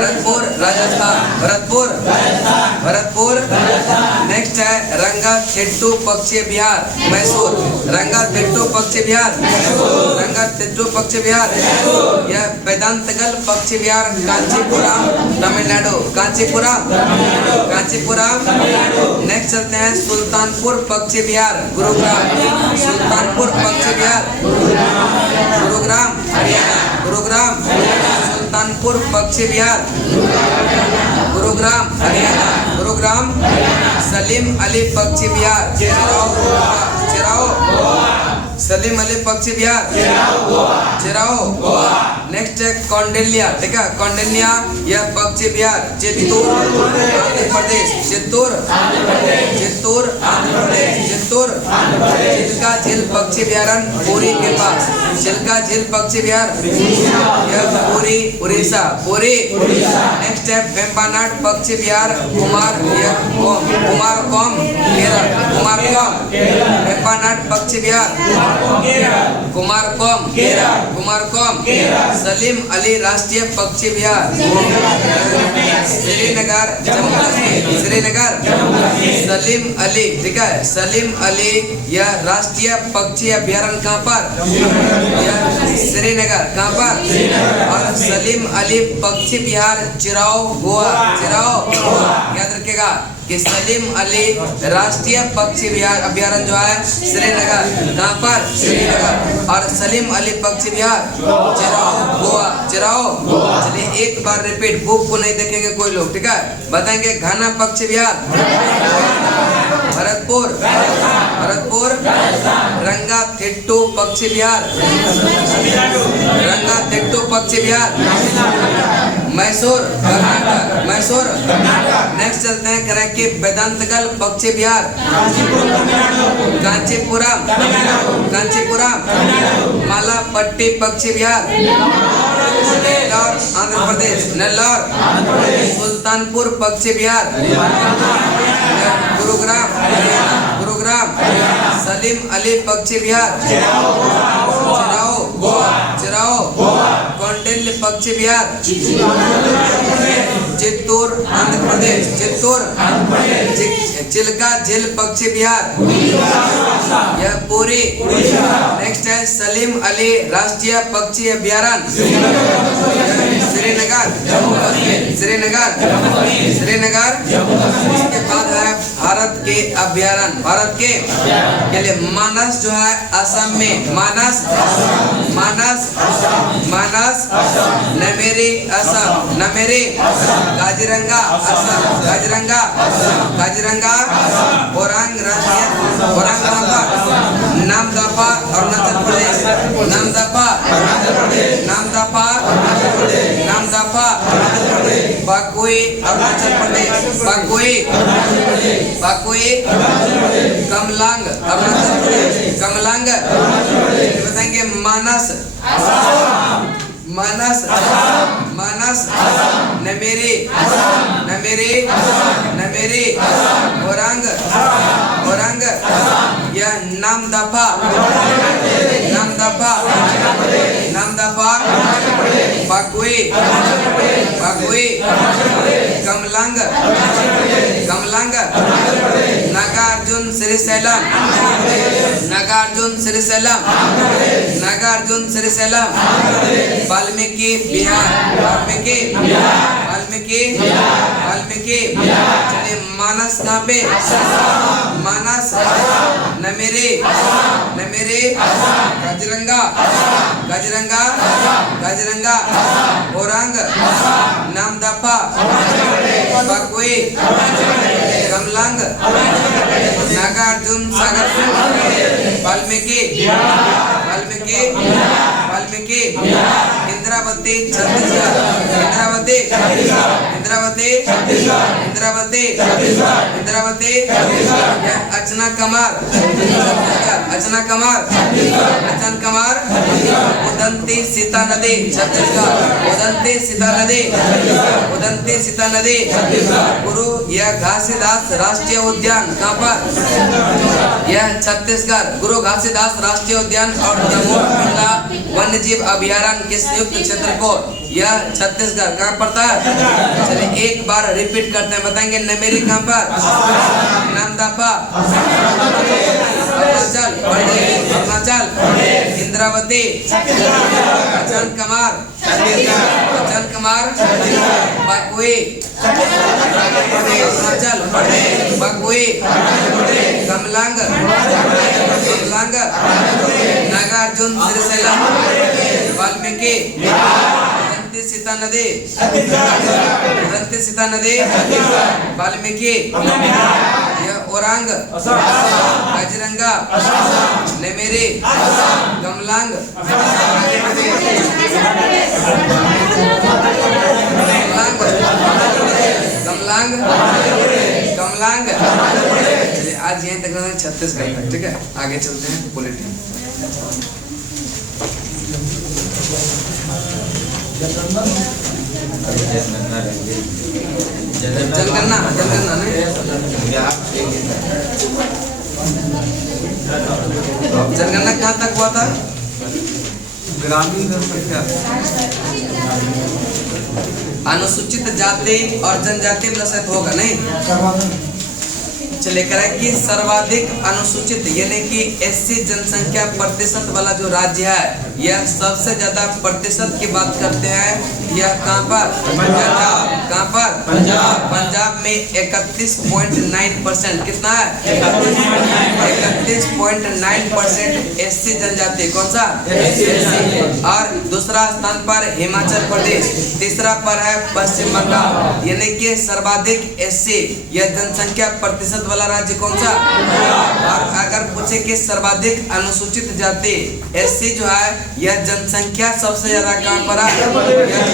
Bharatpur Rajasthan, Bharatpur Bharatpur. Next है रंगाथिट्टू पक्षी बिहार, मैसूर, रंगाथिट्टू पक्षी बिहार, रंगाथिट्टू पक्षी बिहार। यह वेदांतगल पक्षी बिहार, कांचीपुरम तमिलनाडु, कांचीपुरम कांचीपुरम। नेक्स्ट चलते हैं सुल्तानपुर पक्षी बिहार, गुरुग्राम, सुल्तानपुर पक्षी बिहार, गुरुग्राम हरियाणा, गुरुग्राम। सुल्तानपुर पक्षी बिहार, गुरुग्राम हरियाणा, गुरुग्राम। सलीम अली पक्षी बिहार, चिराओ, सलीम अली पक्षी बिहार, चिराओ। नेक्स्ट है कौंडिल्या, ठीक है, कौंडिल्या यह पक्षी बिहार, चित्तूर आंध्र प्रदेश, चित्तूर चित्तूर आंध्र प्रदेश, चित्तूर। चिल्का झील पक्षी अभयारण्य पुरी के पास, चिल्का झील पक्षी बिहार, यह पुरी उड़ीसा, पुरी। नेक्स्ट है वेम्बनाड पक्षी बिहार, कुमारकोम केरल, कुमारकोम। वेम्बनाड पक्षी बिहार, कुमारकोम, कुमारकोम। सलीम अली राष्ट्रीय पक्षी बिहार, श्रीनगर जम्मू कश्मीर, श्रीनगर। सलीम अली, ठीक है, सलीम अली यह राष्ट्रीय पक्षी अभयारण्य कहाँ पर, यह श्रीनगर, कहाँ पर। और सलीम अली पक्षी बिहार चिराओ, गोवा, चिराओ। याद रखिएगा कि सलीम अली राष्ट्रीय पक्षी बिहार अभयारण्य जो है श्रीनगर, कहाँ पर, श्रीनगर। और सलीम अली पक्षी बिहार चिराओ, गोवा, चिराओ। चलिए एक बार रिपीट, बुक को नहीं देखेंगे कोई लोग, ठीक है। बताएंगे घाना पक्षी बिहार, भरतपुर, भरतपुर। रंगाथिट्टू पक्षी बिहार, रंगाथिट्टू पक्षी बिहार, मैसूर, कर्नाटक, मैसूर। नेक्स्ट चलते हैं करें कि वेदांतगल पक्षी बिहार, कांचीपुरम, कांचीपुरम। मालापट्टी पक्षी बिहार, नेल्लौर आंध्र प्रदेश, नेल्लौर। सुल्तानपुर पक्षी बिहार, गुरुग्राम, गुरुग्राम। सलीम अली पक्षी बिहार, चिराओ, चिराओ। कौंडिल्य पक्षी बिहार, चित्तूर आंध्र प्रदेश, चित्तूर। चिल्का झील पक्षी बिहार, यह पुरी। नेक्स्ट है सलीम अली राष्ट्रीय पक्षी अभयारण्य, श्रीनगर, श्रीनगर, श्रीनगर। इसके बाद है भारत के अभयारण्य, भारत के लिए मानस जो है असम में, मानस, मानस, मानस। नमेरी असम, नमेरी। काजीरंगा असम, काजीरंगा, काजीरंगा। ओरांग राष्ट्रीय, ओरांग नामदफा अरुणाचल प्रदेश, नामदफा, नामदफा, नामदफा। पाकुई अरुणाचल प्रदेश, पाकुई, पाकुई। कमलांग अरुणाचल प्रदेश, कमलांग। बताएंगे मानस, मानस, मानस। नमेरी, नमेरी, नमेरी। ओरंग, ओरंग। यह नामदफा, नामदफा, नामदफा। पाकुई, पाकुई। कमलांग, कमलांग। नागार्जुन श्रीशैलम, नागार्जुन श्रीशैलम, नागार्जुन श्रीशैलम। वाल्मीकि बिहार, वाल्मीकि, वाल्मीकि, वाल्मीकि। चलिए मानस कहाँ पे, मानस, नमेरी, नमेरी। काजीरंगा, काजीरंगा, काजीरंगा। ओरंग, नामदफा, पाकुई, कमलांग, नागार्जुन सागर, वाल्मीकि, वाल्मीकि, वाल्मीकि। इंद्रावती छत्तीसगढ़, इंद्रावती, इंद्रावती, इंद्रावती, इंद्रावती। अर्चना कमार, अर्चना कमार, अर्चन कमार। उदंती सीता नदी, छत्तीसगढ़, उदंती सीता नदी, उदंती सीता नदी। गुरु यह घासीदास राष्ट्रीय उद्यान कहाँ पर, यह छत्तीसगढ़, गुरु घासीदास राष्ट्रीय उद्यान और जम्मू कश्मीर वन्य जीव अभयारण्य के संयुक्त क्षेत्र कोड। या छत्तीसगढ़ कहाँ पड़ता है? चलिए एक बार रिपीट करते हैं, बताएंगे नमेरी कहाँ पर? नामदाफा, अरुणाचल प्रदेश, अरुणाचल, इंद्रावती, अचन कमार, बकुई, अरुणाचल प्रदेश, बकुई, कमलांग, नागार्जुन श्रीशैलम, वाल्मीकि, सीता नदी, सीता नदी, वाल्मीकि, ओरंग, काजीरंगा, नेमेरी, कमलांग, कमलांग। चलिए आज यहीं तक रहना, छत्तीसगढ़ तक, ठीक है। आगे चलते हैं बुलेटिन। जनगणना नहीं, जनगणना कहाँ तक हुआ था? ग्रामीण जनसंख्या, अनुसूचित जाति और जनजाति प्लस होगा नहीं। चलिए करें कि सर्वाधिक अनुसूचित यानी कि एससी जनसंख्या प्रतिशत वाला जो राज्य है, यह सबसे ज्यादा प्रतिशत की बात करते हैं। यह कहाँ पर? पंजाब। कहाँ पर? पंजाब। पंजाब में 31.9%। कितना है? 31.9% एससी जनजाति। कौन सा? एससी। और दूसरा स्थान पर हिमाचल प्रदेश, तीसरा पर है पश्चिम बंगाल। यानी कि सर्वाधिक एससी या जनसंख्या प्रतिशत वाला राज्य कौन सा? और अगर पूछे कि सर्वाधिक अनुसूचित जाति एससी जो है, यह जनसंख्या सबसे ज्यादा कहाँ पर है?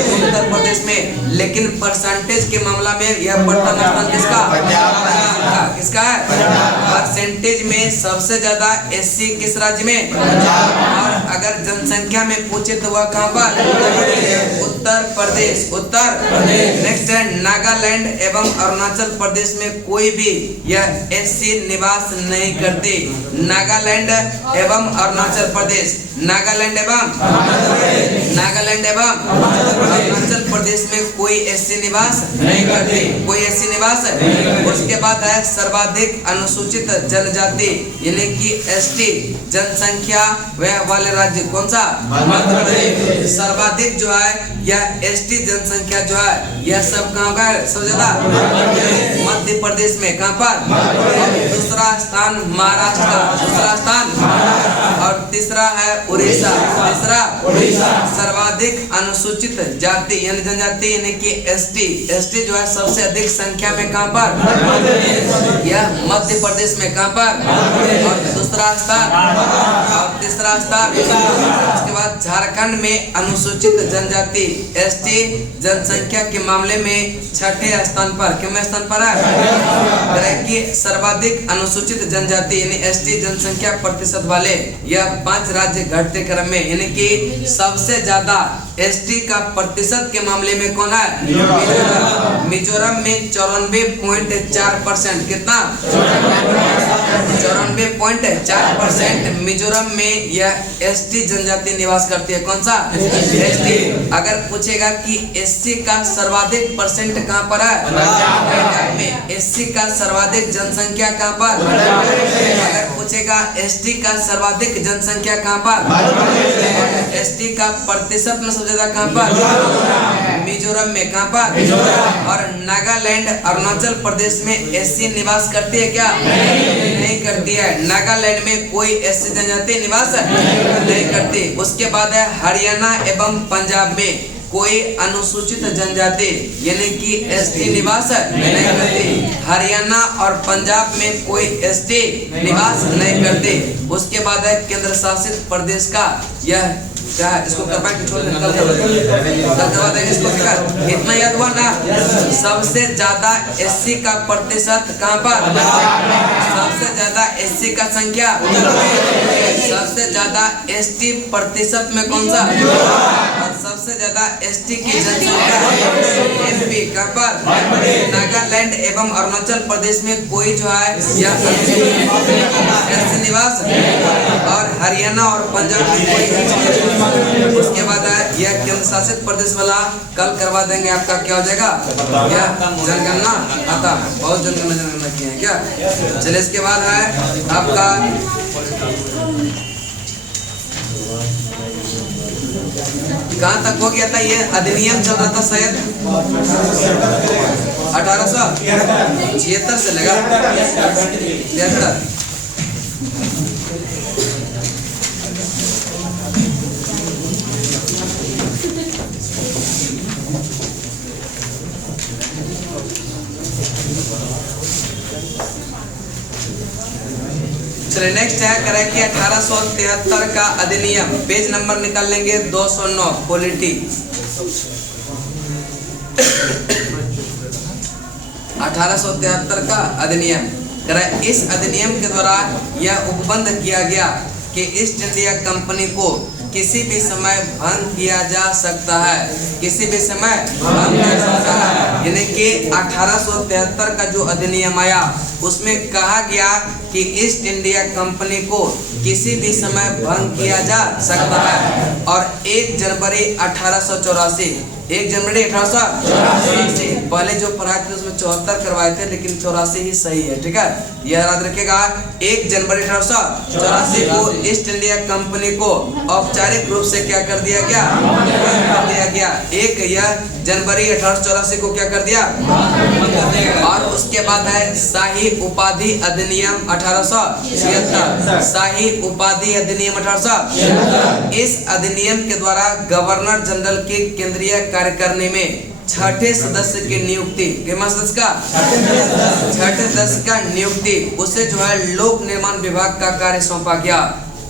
उत्तर प्रदेश में। लेकिन परसेंटेज के मामला में यह प्रथम स्थान किसका? किसका है? परसेंटेज में सबसे ज्यादा एससी किस राज्य में? और अगर जनसंख्या में पूछे तो वह कहाँ पर? उत्तर प्रदेश। उत्तर। नेक्स्ट है नागालैंड एवं अरुणाचल प्रदेश में कोई भी यह एससी निवास नहीं करते। नागालैंड एवं अरुणाचल प्रदेश, नागालैंड एवं अरुणाचल प्रदेश में कोई एससी निवास नहीं करते, कोई एससी निवास। उसके बाद है सर्वाधिक अनुसूचित जनजाति यानी कि एसटी जनसंख्या वह वाले राज्य कौन सा? मध्य प्रदेश। सर्वाधिक जो है यह एसटी जनसंख्या जो है यह सब कहाँ का है? सब ज्यादा मध्य प्रदेश में। कहाँ पर? दूसरा स्थान महाराष्ट्र का, दूसरा स्थान, और तीसरा है उड़ीसा। तीसरा सर्वाधिक अनुसूचित जाति यानी जनजाति यानी कि एसटी। एसटी जो है सबसे अधिक संख्या में कहाँ पर? यह मध्य प्रदेश में। कहाँ पर? और दूसरा स्थान और तीसरा स्थान। उसके बाद झारखंड में अनुसूचित जनजाति एसटी जनसंख्या के मामले में छठे स्थान पर। कितने स्थान पर है? कि सर्वाधिक अनुसूचित जनजाति यानी एसटी जनसंख्या प्रतिशत वाले यह 5 राज्य घटते क्रम में, यानी कि सबसे ज्यादा एसटी का प्रतिशत के मामले में कौन है? मिजोरम में 94.4%। कितना? 94.4% मिजोरम में यह एसटी जनजाति निवास करती है। कौन सा? एसटी। अगर पूछेगा कि एससी का सर्वाधिक परसेंट कहाँ पर है? पंजाब में। एससी का सर्वाधिक जनसंख्या कहाँ पर? अगर पूछेगा एसटी का सर्वाधिक जनसंख्या कहाँ पर? एसटी का प्रतिशत में सबसे ज्यादा कहाँ पर? मिजोरम में। कहाँ पर? और नागालैंड अरुणाचल प्रदेश में एससी निवास करती है क्या? नहीं करती है। नागालैंड में कोई एससी जनजाति निवास नहीं करती। उसके बाद है हरियाणा एवं पंजाब में कोई अनुसूचित जनजाति यानी कि एसटी निवास नहीं करती। हरियाणा और पंजाब में कोई एसटी निवास नहीं करते। उसके बाद है केंद्र शासित प्रदेश का यह क्या है? इसको करवा के छोड़ देंगे, कल करवा देंगे इसको। इतना याद हुआ ना? सबसे ज्यादा एससी का प्रतिशत कहाँ पर? सबसे ज्यादा एससी का संख्या, सबसे ज्यादा एसटी प्रतिशत में कौन सा? और सबसे ज्यादा एसटी की जनसंख्या एमपी। कहाँ पर? नागालैंड एवं अरुणाचल प्रदेश में कोई जो है यह एसटी निवास, और हरियाणा और पंजाब में कोई। उसके बाद है यह केंद्र शासित प्रदेश वाला कल करवा देंगे। आपका क्या हो जाएगा, क्या जनगणना आता, बहुत जनगणना किए हैं क्या। चलिए इसके बाद है आपका कहाँ तक हो गया था, ये अधिनियम चल रहा था शायद 1876 से लगा 73। चलिए नेक्स्ट है करें कि 1873 का अधिनियम, पेज नंबर निकाल लेंगे 209 पॉलिटी। 1873 का अधिनियम करें। इस अधिनियम के द्वारा यह उपबंध किया गया कि ईस्ट इंडिया कंपनी को किसी भी समय भंग किया जा सकता है, किसी भी समय भंग किया जा सकता है। यानी कि 1873 का जो अधिनियम आया उसमें कहा गया कि ईस्ट इंडिया कंपनी को किसी भी समय भंग किया जा सकता है। और 1 जनवरी 1884, 1 जनवरी 1884 पहले जो पढ़ाए थे उसमें 74 करवाए थे, लेकिन 84 ही सही है, ठीक है, यह याद रखिएगा। 1 जनवरी 1884 को ईस्ट इंडिया कंपनी को औपचारिक रूप से क्या कर दिया गया, कर दिया गया। 1 जनवरी 1884 को क्या कर दिया, और उसके बाद है शाही उपाधि अधिनियम 1876, शाही उपाधि अधिनियम 1876। इस अधिनियम के द्वारा गवर्नर जनरल की केंद्रीय कार्यकारिणी में 6ठे सदस्य की नियुक्ति, छठे सदस्य का नियुक्ति उसे जो है लोक निर्माण विभाग का कार्य सौंपा गया।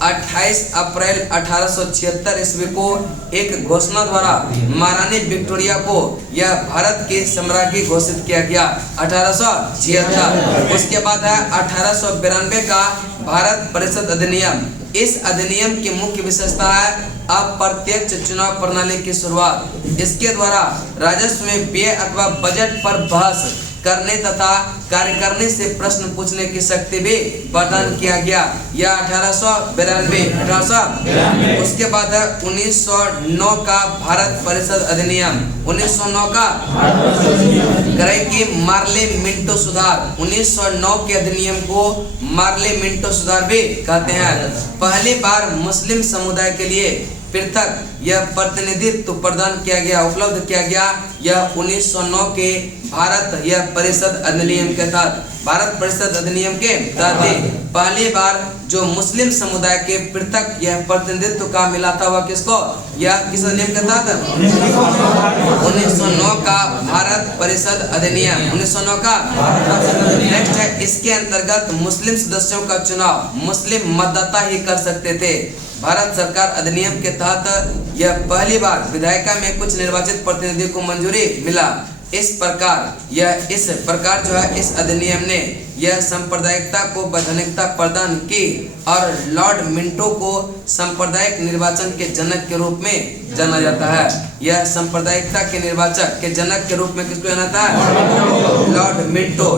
28 अप्रैल 1876 ईस्वी को एक घोषणा द्वारा महारानी विक्टोरिया को यह भारत की सम्राज्ञी घोषित किया गया 1876। उसके बाद है 1892 का भारत परिषद अधिनियम। इस अधिनियम की मुख्य विशेषता है अप्रत्यक्ष चुनाव प्रणाली की शुरुआत। इसके द्वारा राजस्व में व्यय अथवा बजट पर बहस करने तथा कार्यकारिणी से प्रश्न पूछने की शक्ति भी प्रदान किया गया। यह 1892। उसके बाद है 1909 का भारत परिषद अधिनियम। 1909 का करें कि मार्ले मिंटो सुधार। 1909 के अधिनियम को मार्ले मिंटो सुधार भी कहते हैं। पहली बार मुस्लिम समुदाय के लिए पृथक यह प्रतिनिधित्व प्रदान किया गया, उपलब्ध किया गया। यह 1909 के भारत यह परिषद अधिनियम के तहत, भारत परिषद अधिनियम के तहत पहली बार जो मुस्लिम समुदाय के पृथक यह प्रतिनिधित्व का मिला था वह किसको, यह किस अधिनियम के तहत, 1909 का भारत परिषद अधिनियम। 1909 का नेक्स्ट है, इसके अंतर्गत मुस्लिम सदस्यों का चुनाव मुस्लिम मतदाता ही कर सकते थे। भारत सरकार अधिनियम के तहत यह पहली बार विधायिका में कुछ निर्वाचित प्रतिनिधियों को मंजूरी मिला। इस प्रकार जो है इस अधिनियम ने यह सांप्रदायिकता को वैधानिकता प्रदान की और लॉर्ड मिंटो को सांप्रदायिक निर्वाचन के जनक के रूप में जाना जाता है। यह सांप्रदायिकता के निर्वाचक के जनक के रूप में किसको जाना जाता है, लॉर्ड मिंटो।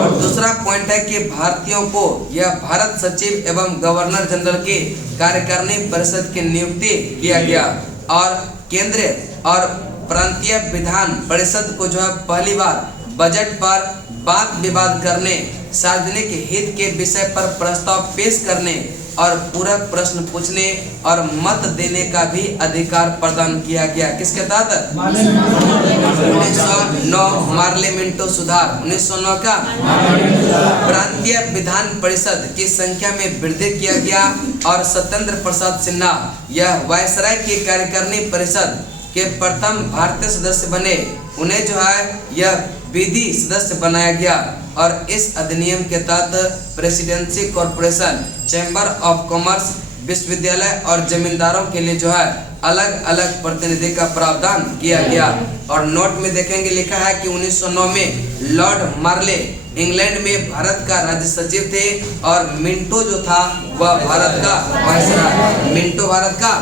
और दूसरा पॉइंट है कि भारतीयों को यह भारत सचिव एवं गवर्नर जनरल की कार्यकारिणी परिषद की नियुक्ति किया गया और केंद्रीय और प्रांतीय विधान परिषद को जो है पहली बार बजट पर वाद विवाद करने, सार्वजनिक हित के विषय पर प्रस्ताव पेश करने और पूरक प्रश्न पूछने और मत देने का भी अधिकार प्रदान किया गया। किसके तहत, 1909 मार्ले मिंटो सुधार। 1909 का प्रांतीय विधान परिषद की संख्या में वृद्धि किया गया और सत्येंद्र प्रसाद सिन्हा यह वायसराय की कार्यकारिणी परिषद के प्रथम भारतीय सदस्य बने। उन्हें जो है यह विधि सदस्य बनाया गया और इस अधिनियम के तहत presidency corporation, chamber of commerce, विश्वविद्यालय और जमींदारों के लिए जो है अलग अलग प्रतिनिधि का प्रावधान किया गया। और नोट में देखेंगे लिखा है कि 1909 में लॉर्ड मार्ले इंग्लैंड में भारत का राज्य सचिव थे और मिंटो जो था वह भारत का वायसराय, मिंटो भारत का।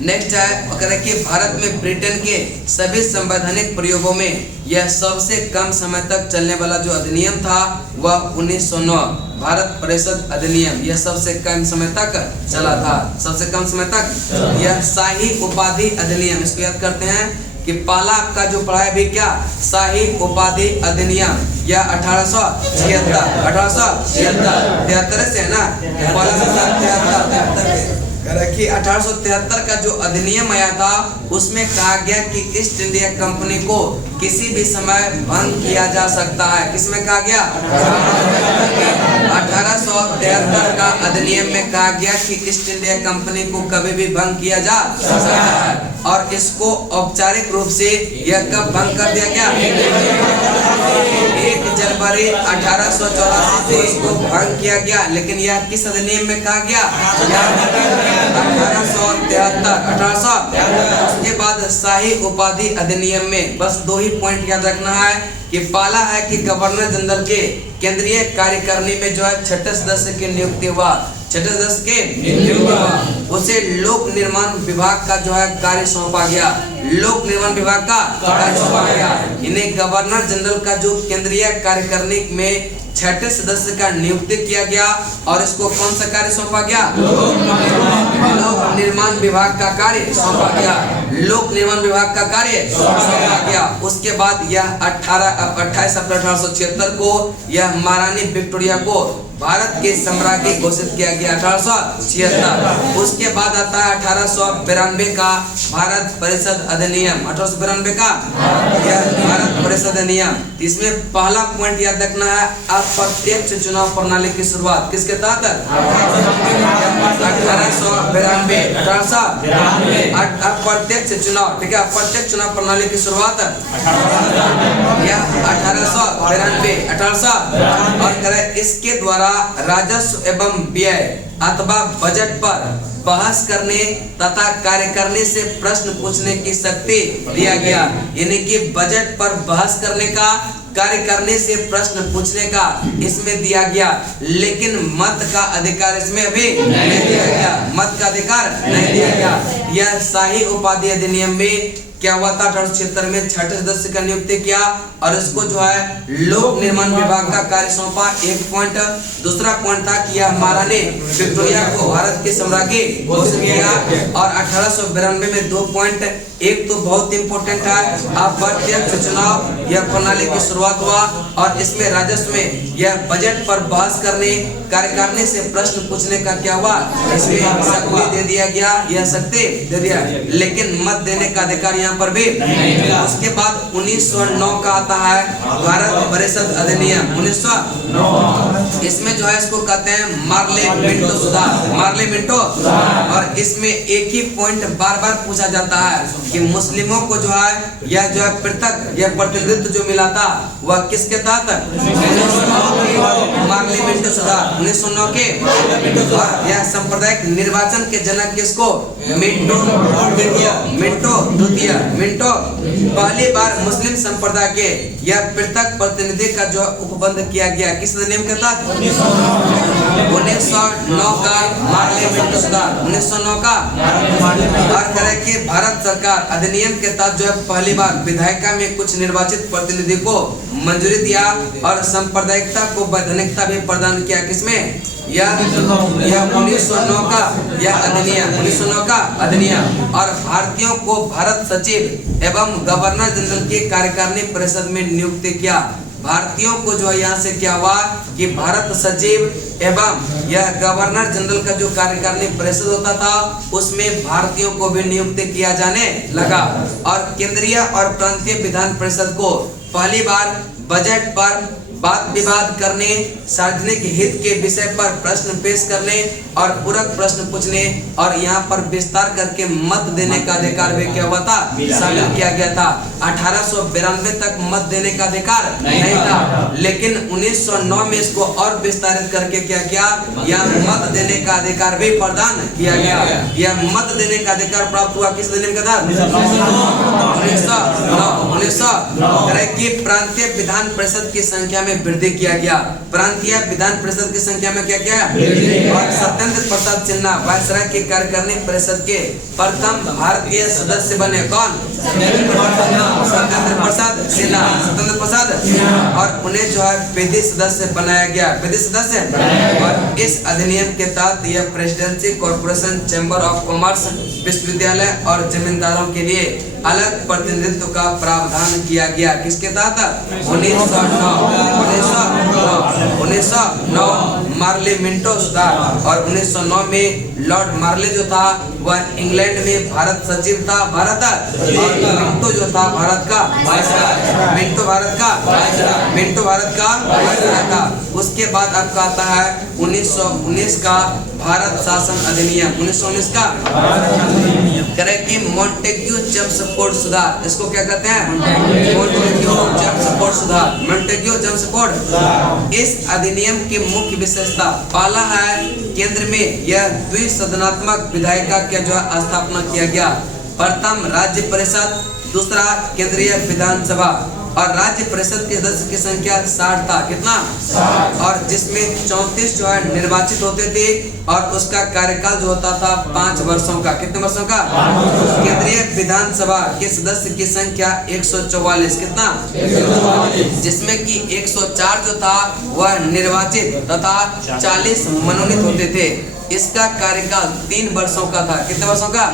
नेक्स्ट है कि भारत में ब्रिटेन के सभी संवैधानिक प्रयोगों में यह सबसे कम समय तक चलने वाला जो अधिनियम था वह 1909 भारत परिषद अधिनियम यह सबसे कम समय तक चला था, सबसे कम समय तक। यह शाही उपाधि अधिनियम, इसको याद करते हैं कि पहला आपका जो पढ़ा है भी क्या, शाही उपाधि अधिनियम, यह 1873 से है ना, पहला 1873 का जो अधिनियम आया था उसमें कहा गया कि ईस्ट इंडिया कंपनी को किसी भी समय भंग किया जा सकता है। किसमें कहा गया? 1873 का अधिनियम में कहा गया कि ईस्ट इंडिया कंपनी को कभी भी भंग किया जा सकता है, और इसको औपचारिक रूप से यह कब भंग कर दिया गया? 1 जनवरी 1884 को इसको भंग किया गया। लेकिन यह किस अधिनियम में कहा गया? 1873। उसके बाद शाही उपाधि अधिनियम में बस 2 ही पॉइंट याद रखना है कि पहला है कि गवर्नर जनरल के केंद्रीय कार्यकारिणी में जो है 6 सदस्य की नियुक्ति हुआ, 6 सदस्य के नियुक्ति हुआ। उसे लोक निर्माण विभाग का जो है कार्य सौंपा गया, लोक निर्माण विभाग का कार्य सौंपा गया। इन्हें गवर्नर जनरल का जो केंद्रीय कार्यकारिणी में 6 सदस्य का नियुक्ति किया गया, और इसको कौन सा कार्य सौंपा गया? लोक निर्माण विभाग का कार्य सौंपा गया, लोक निर्माण विभाग का कार्य सौंपा गया। उसके बाद यह 28 अप्रैल 1876 को यह महारानी विक्टोरिया को भारत के सम्राज्ञी घोषित किया गया, 1876। उसके बाद आता है 1892 का भारत परिषद अधिनियम, 1892 का यह भारत परिषद अधिनियम। इसमें पहला पॉइंट याद रखना है, अप्रत्यक्ष चुनाव प्रणाली की शुरुआत किसके तहत? 1892 अप्रत्यक्ष चुनाव, ठीक है, अप्रत्यक्ष चुनाव प्रणाली की शुरुआत यह 1892 और इसके द्वारा राजस्व एवं व्यय अथवा बजट पर बहस करने तथा कार्य करने से प्रश्न पूछने की शक्ति दिया गया। यानी कि बजट पर बहस करने का, कार्य करने से प्रश्न पूछने का इसमें दिया गया, लेकिन मत का अधिकार इसमें अभी नहीं दिया गया, मत का अधिकार नहीं दिया गया। यह शाही उपाधि अधिनियम में क्या हुआ था? 1876 में 6 सदस्य का नियुक्ति किया, और इसको जो है लोक निर्माण विभाग का कार्य सौंपा, एक पॉइंट। दूसरा पॉइंट था कि यह महारानी विक्टोरिया को भारत की सम्राज्ञी घोषित किया, और 1892 में 2 पॉइंट। एक तो बहुत इंपॉर्टेंट है, अप्रत्यक्ष चुनाव यह प्रणाली की शुरुआत हुआ, और इसमें राजस्व में यह बजट पर बहस करने, कार्य करने से प्रश्न पूछने का क्या हुआ? इसमें शक्ति दे दिया गया, यह शक्ति दे दिया, लेकिन मत देने का अधिकार यहाँ पर भी नहीं मिला। उसके बाद 1909 का आता है भारत परिषद अधिनियम, 1909। इसमें जो है इसको कहते हैं मार्ले मिंटो सुधार, मार्ले मिंटो। और इसमें एक ही पॉइंट बार बार पूछा जाता है कि मुस्लिमों को जो है यह जो है पृथक यह प्रतिनिधित्व जो मिला था वह किसके तहत? मार्ले मिंटो सुधार 1909 के। और यह सांप्रदायिक निर्वाचन के जनक किसको? मिंटो द्वितीय। मिंटो पहली बार मुस्लिम संप्रदाय के यह पृथक प्रतिनिधि का जो उपबंध किया गया, किस अधिनियम के तहत? 1909 का मार्ले मिंटो सुधार, 1909 का। और करें कि भारत सरकार अधिनियम के तहत जो है पहली बार विधायिका में कुछ निर्वाचित प्रतिनिधि को मंजूरी दिया, और सांप्रदायिकता को वैधानिकता भी प्रदान किया। किसमें? यह 1909 का यह अधिनियम, 1909 का अधिनियम। और भारतीयों को भारत सचिव एवं गवर्नर जनरल की कार्यकारिणी परिषद में नियुक्ति किया। भारतीयों को जो है यहाँ से क्या हुआ कि भारत सचिव एवं यह गवर्नर जनरल का जो कार्यकारिणी परिषद होता था उसमें भारतीयों को भी नियुक्त किया जाने लगा। और केंद्रीय और प्रांतीय विधान परिषद को पहली बार बजट पर वाद विवाद करने, सार्वजनिक हित के विषय पर प्रश्न पेश करने और पूरक प्रश्न पूछने और यहाँ पर विस्तार करके मत देने का अधिकार भी क्या हुआ था? शामिल किया गया था। 1892 तक मत देने का अधिकार नहीं था, लेकिन 1909 में इसको और विस्तारित करके क्या किया? यह मत देने का अधिकार भी प्रदान किया गया। यह मत देने का अधिकार प्राप्त हुआ किस अधिनियम के तहत? 1909 की प्रांतीय विधान परिषद की संख्या में वृद्धि किया गया। प्रांतीय विधान परिषद की संख्या में क्या किया? और सत्येंद्र प्रसाद सिन्हा वायसराय की कार्यकारिणी परिषद के प्रथम भारतीय सदस्य बने। कौन? सत्येंद्र प्रसाद सिन्हा, सत्येंद्र प्रसाद, और उन्हें जो है विधि सदस्य बनाया गया, विधि सदस्य। और इस अधिनियम के तहत यह presidency, corporation, chamber of commerce, विश्वविद्यालय और जमींदारों के लिए अलग प्रतिनिधित्व का प्रावधान किया गया। किसके तहत? 1909 मार्ले मिंटो सुधार। और 1909 में लॉर्ड मार्ले जो था वह इंग्लैंड में भारत सचिव था, भारत, और मिंटो जो था भारत का वायसराय, मिंटो भारत का वायसराय था। उसके बाद आपका आता है 1919 का भारत शासन अधिनियम, 1919 का करें कि मॉन्टेग्यू चेम्सफोर्ड सुधार। इसको क्या कहते हैं? मॉन्टेग्यू चेम्सफोर्ड सुधार, मॉन्टेग्यू चेम्सफोर्ड। इस अधिनियम की मुख्य विशेषता पहला है केंद्र में यह द्विसदनात्मक विधायिका का जो है स्थापना किया गया। प्रथम राज्य परिषद, दूसरा केंद्रीय विधानसभा। और राज्य परिषद के सदस्य की संख्या 60 था। कितना? 60। और जिसमें 34 जो है निर्वाचित होते थे और उसका कार्यकाल जो होता था 5 वर्षों का। कितने वर्षों का? केंद्रीय विधानसभा के सदस्य की संख्या 144। कितना? 144। जिसमें कि 104 जो था वह निर्वाचित तथा 40 मनोनीत होते थे। इसका कार्यकाल 3 वर्षों का था। कितने वर्षों का?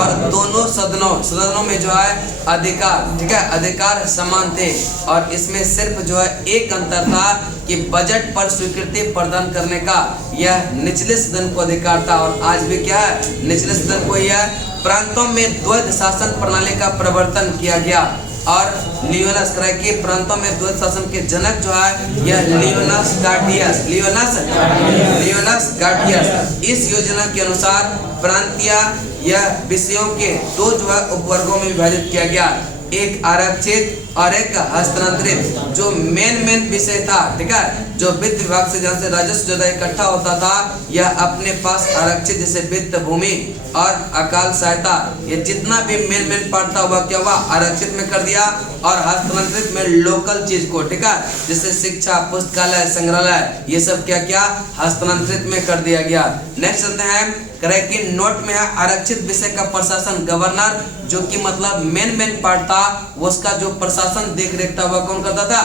और दोनों सदनों में जो है अधिकार, ठीक है, अधिकार समान थे। और इसमें सिर्फ जो है एक अंतर था कि बजट पर स्वीकृति प्रदान करने का यह निचले सदन को अधिकार था। और आज भी क्या है? निचले सदन को यह प्रांतों में द्वैध शासन प्रणाली का प्रवर्तन किया गया। और लियोनस के प्रांतों में द्वैध शासन के जनक जो है यह लियोनस गार्डियस। इस योजना के अनुसार प्रांतीय या विषयों के 2 जो है उपवर्गों में विभाजित किया गया, एक आरक्षित और एक हस्तांतरित। जो मेन विषय था, ठीक है, जो वित्त विभाग से जहाँ से राजस्व ज्यादा इकट्ठा होता था, यह अपने पास आरक्षित जैसे वित्त, भूमि और अकाल सहायता, ये जितना भी मेन पार्ट था वह क्या हुआ? आरक्षित में कर दिया। और हस्तांतरित में लोकल चीज को, ठीक है, जैसे शिक्षा, पुस्तकालय, संग्रहालय, ये सब क्या हस्तांतरित में कर दिया गया। नेक्स्ट चलते हैं, करें कि नोट में है आरक्षित विषय का प्रशासन गवर्नर, जो कि मतलब मेन पार्ट था, उसका जो प्रशासन देख रेख था वह कौन करता था?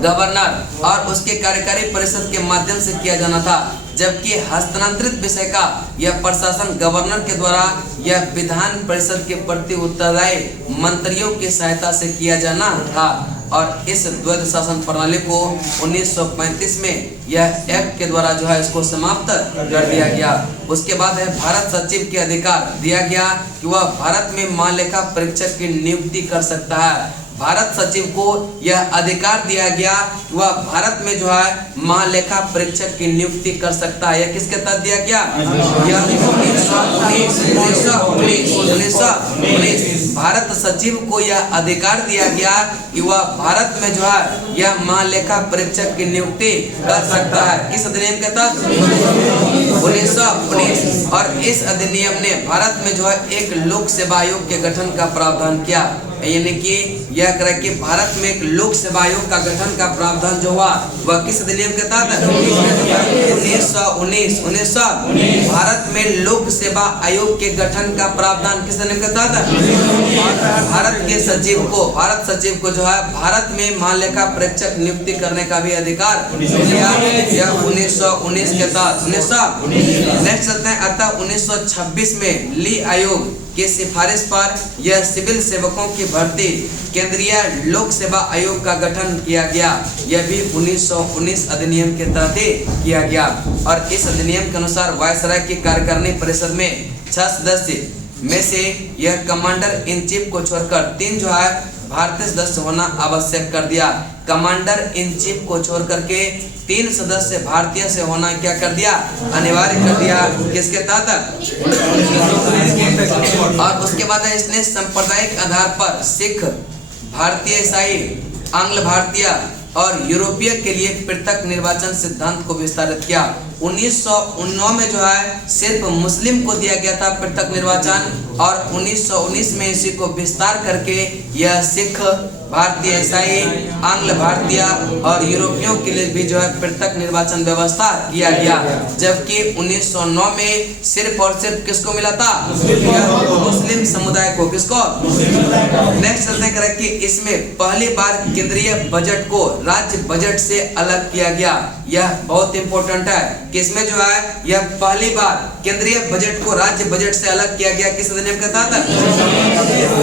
गवर्नर। और उसके कार्यकारी परिषद के माध्यम से किया जाना था। जबकि हस्तांतरित विषय का यह प्रशासन गवर्नर के द्वारा यह विधान परिषद के प्रति उत्तरदायी मंत्रियों की सहायता से किया जाना था। और इस द्वैध शासन प्रणाली को 1935 में यह एक्ट के द्वारा जो है इसको समाप्त कर दिया गया। उसके बाद है भारत सचिव के अधिकार दिया गया कि वह भारत में महालेखा परीक्षक की नियुक्ति कर सकता है। भारत सचिव को यह अधिकार दिया गया कि वह भारत में जो है महालेखा परीक्षक की नियुक्ति कर सकता है। यह किसके तहत दिया गया? यह 1919 भारत सचिव को यह अधिकार दिया गया कि वह भारत में जो है यह महालेखा परीक्षक की नियुक्ति कर सकता है। किस अधिनियम के तहत? 1919। और इस अधिनियम ने भारत में जो है एक लोक सेवा आयोग के गठन का प्रावधान किया। यानी कि यह करे कि भारत में एक लोक सेवा आयोग का गठन का प्रावधान जो हुआ वह किस अधिनियम के तहत? 1919 भारत में लोक सेवा आयोग के गठन का प्रावधान किस अधिनियम के तहत? भारत सचिव को जो है भारत में महालेखा परीक्षक नियुक्ति करने का भी अधिकार दिया, यह 1919 के तहत। नेक्स्ट चलते हैं, अतः 1926 में ली आयोग के सिफारिश पर यह सिविल सेवकों की भर्ती केंद्रीय लोक सेवा आयोग का गठन किया गया। यह भी 1919 अधिनियम के तहत किया गया। और इस अधिनियम के अनुसार वायसराय की कार्यकारिणी परिषद में 6 सदस्य में से यह कमांडर इन चीफ को छोड़कर 3 जो है भारतीय सदस्य होना आवश्यक कर दिया। कमांडर इन चीफ को छोड़ करके 3 सदस्य भारतीय से होना क्या कर दिया? अनिवार्य कर दिया। किसके तहत? और उसके बाद इसने सांप्रदायिक आधार पर सिख, भारतीय ईसाई, आंग्ल भारतीय और यूरोपीय के लिए पृथक निर्वाचन सिद्धांत को विस्तारित किया। 1909 में जो है सिर्फ मुस्लिम को दिया गया था पृथक निर्वाचन, और 1919 में इसी को विस्तार करके यह सिख, भारतीय ईसाई, आंग्ल भारतीय और यूरोपियों के लिए भी जो है पृथक निर्वाचन व्यवस्था किया गया। जबकि 1909 में सिर्फ और सिर्फ किसको मिला था? मुस्लिम समुदाय को। किसको? नेक्स्ट चलते हैं कि इसमें पहली बार केंद्रीय बजट को राज्य बजट से अलग किया गया। यह बहुत इंपॉर्टेंट है कि इसमें जो है यह पहली बार केंद्रीय बजट को राज्य बजट से अलग किया गया। किस अधिनियम के तहत?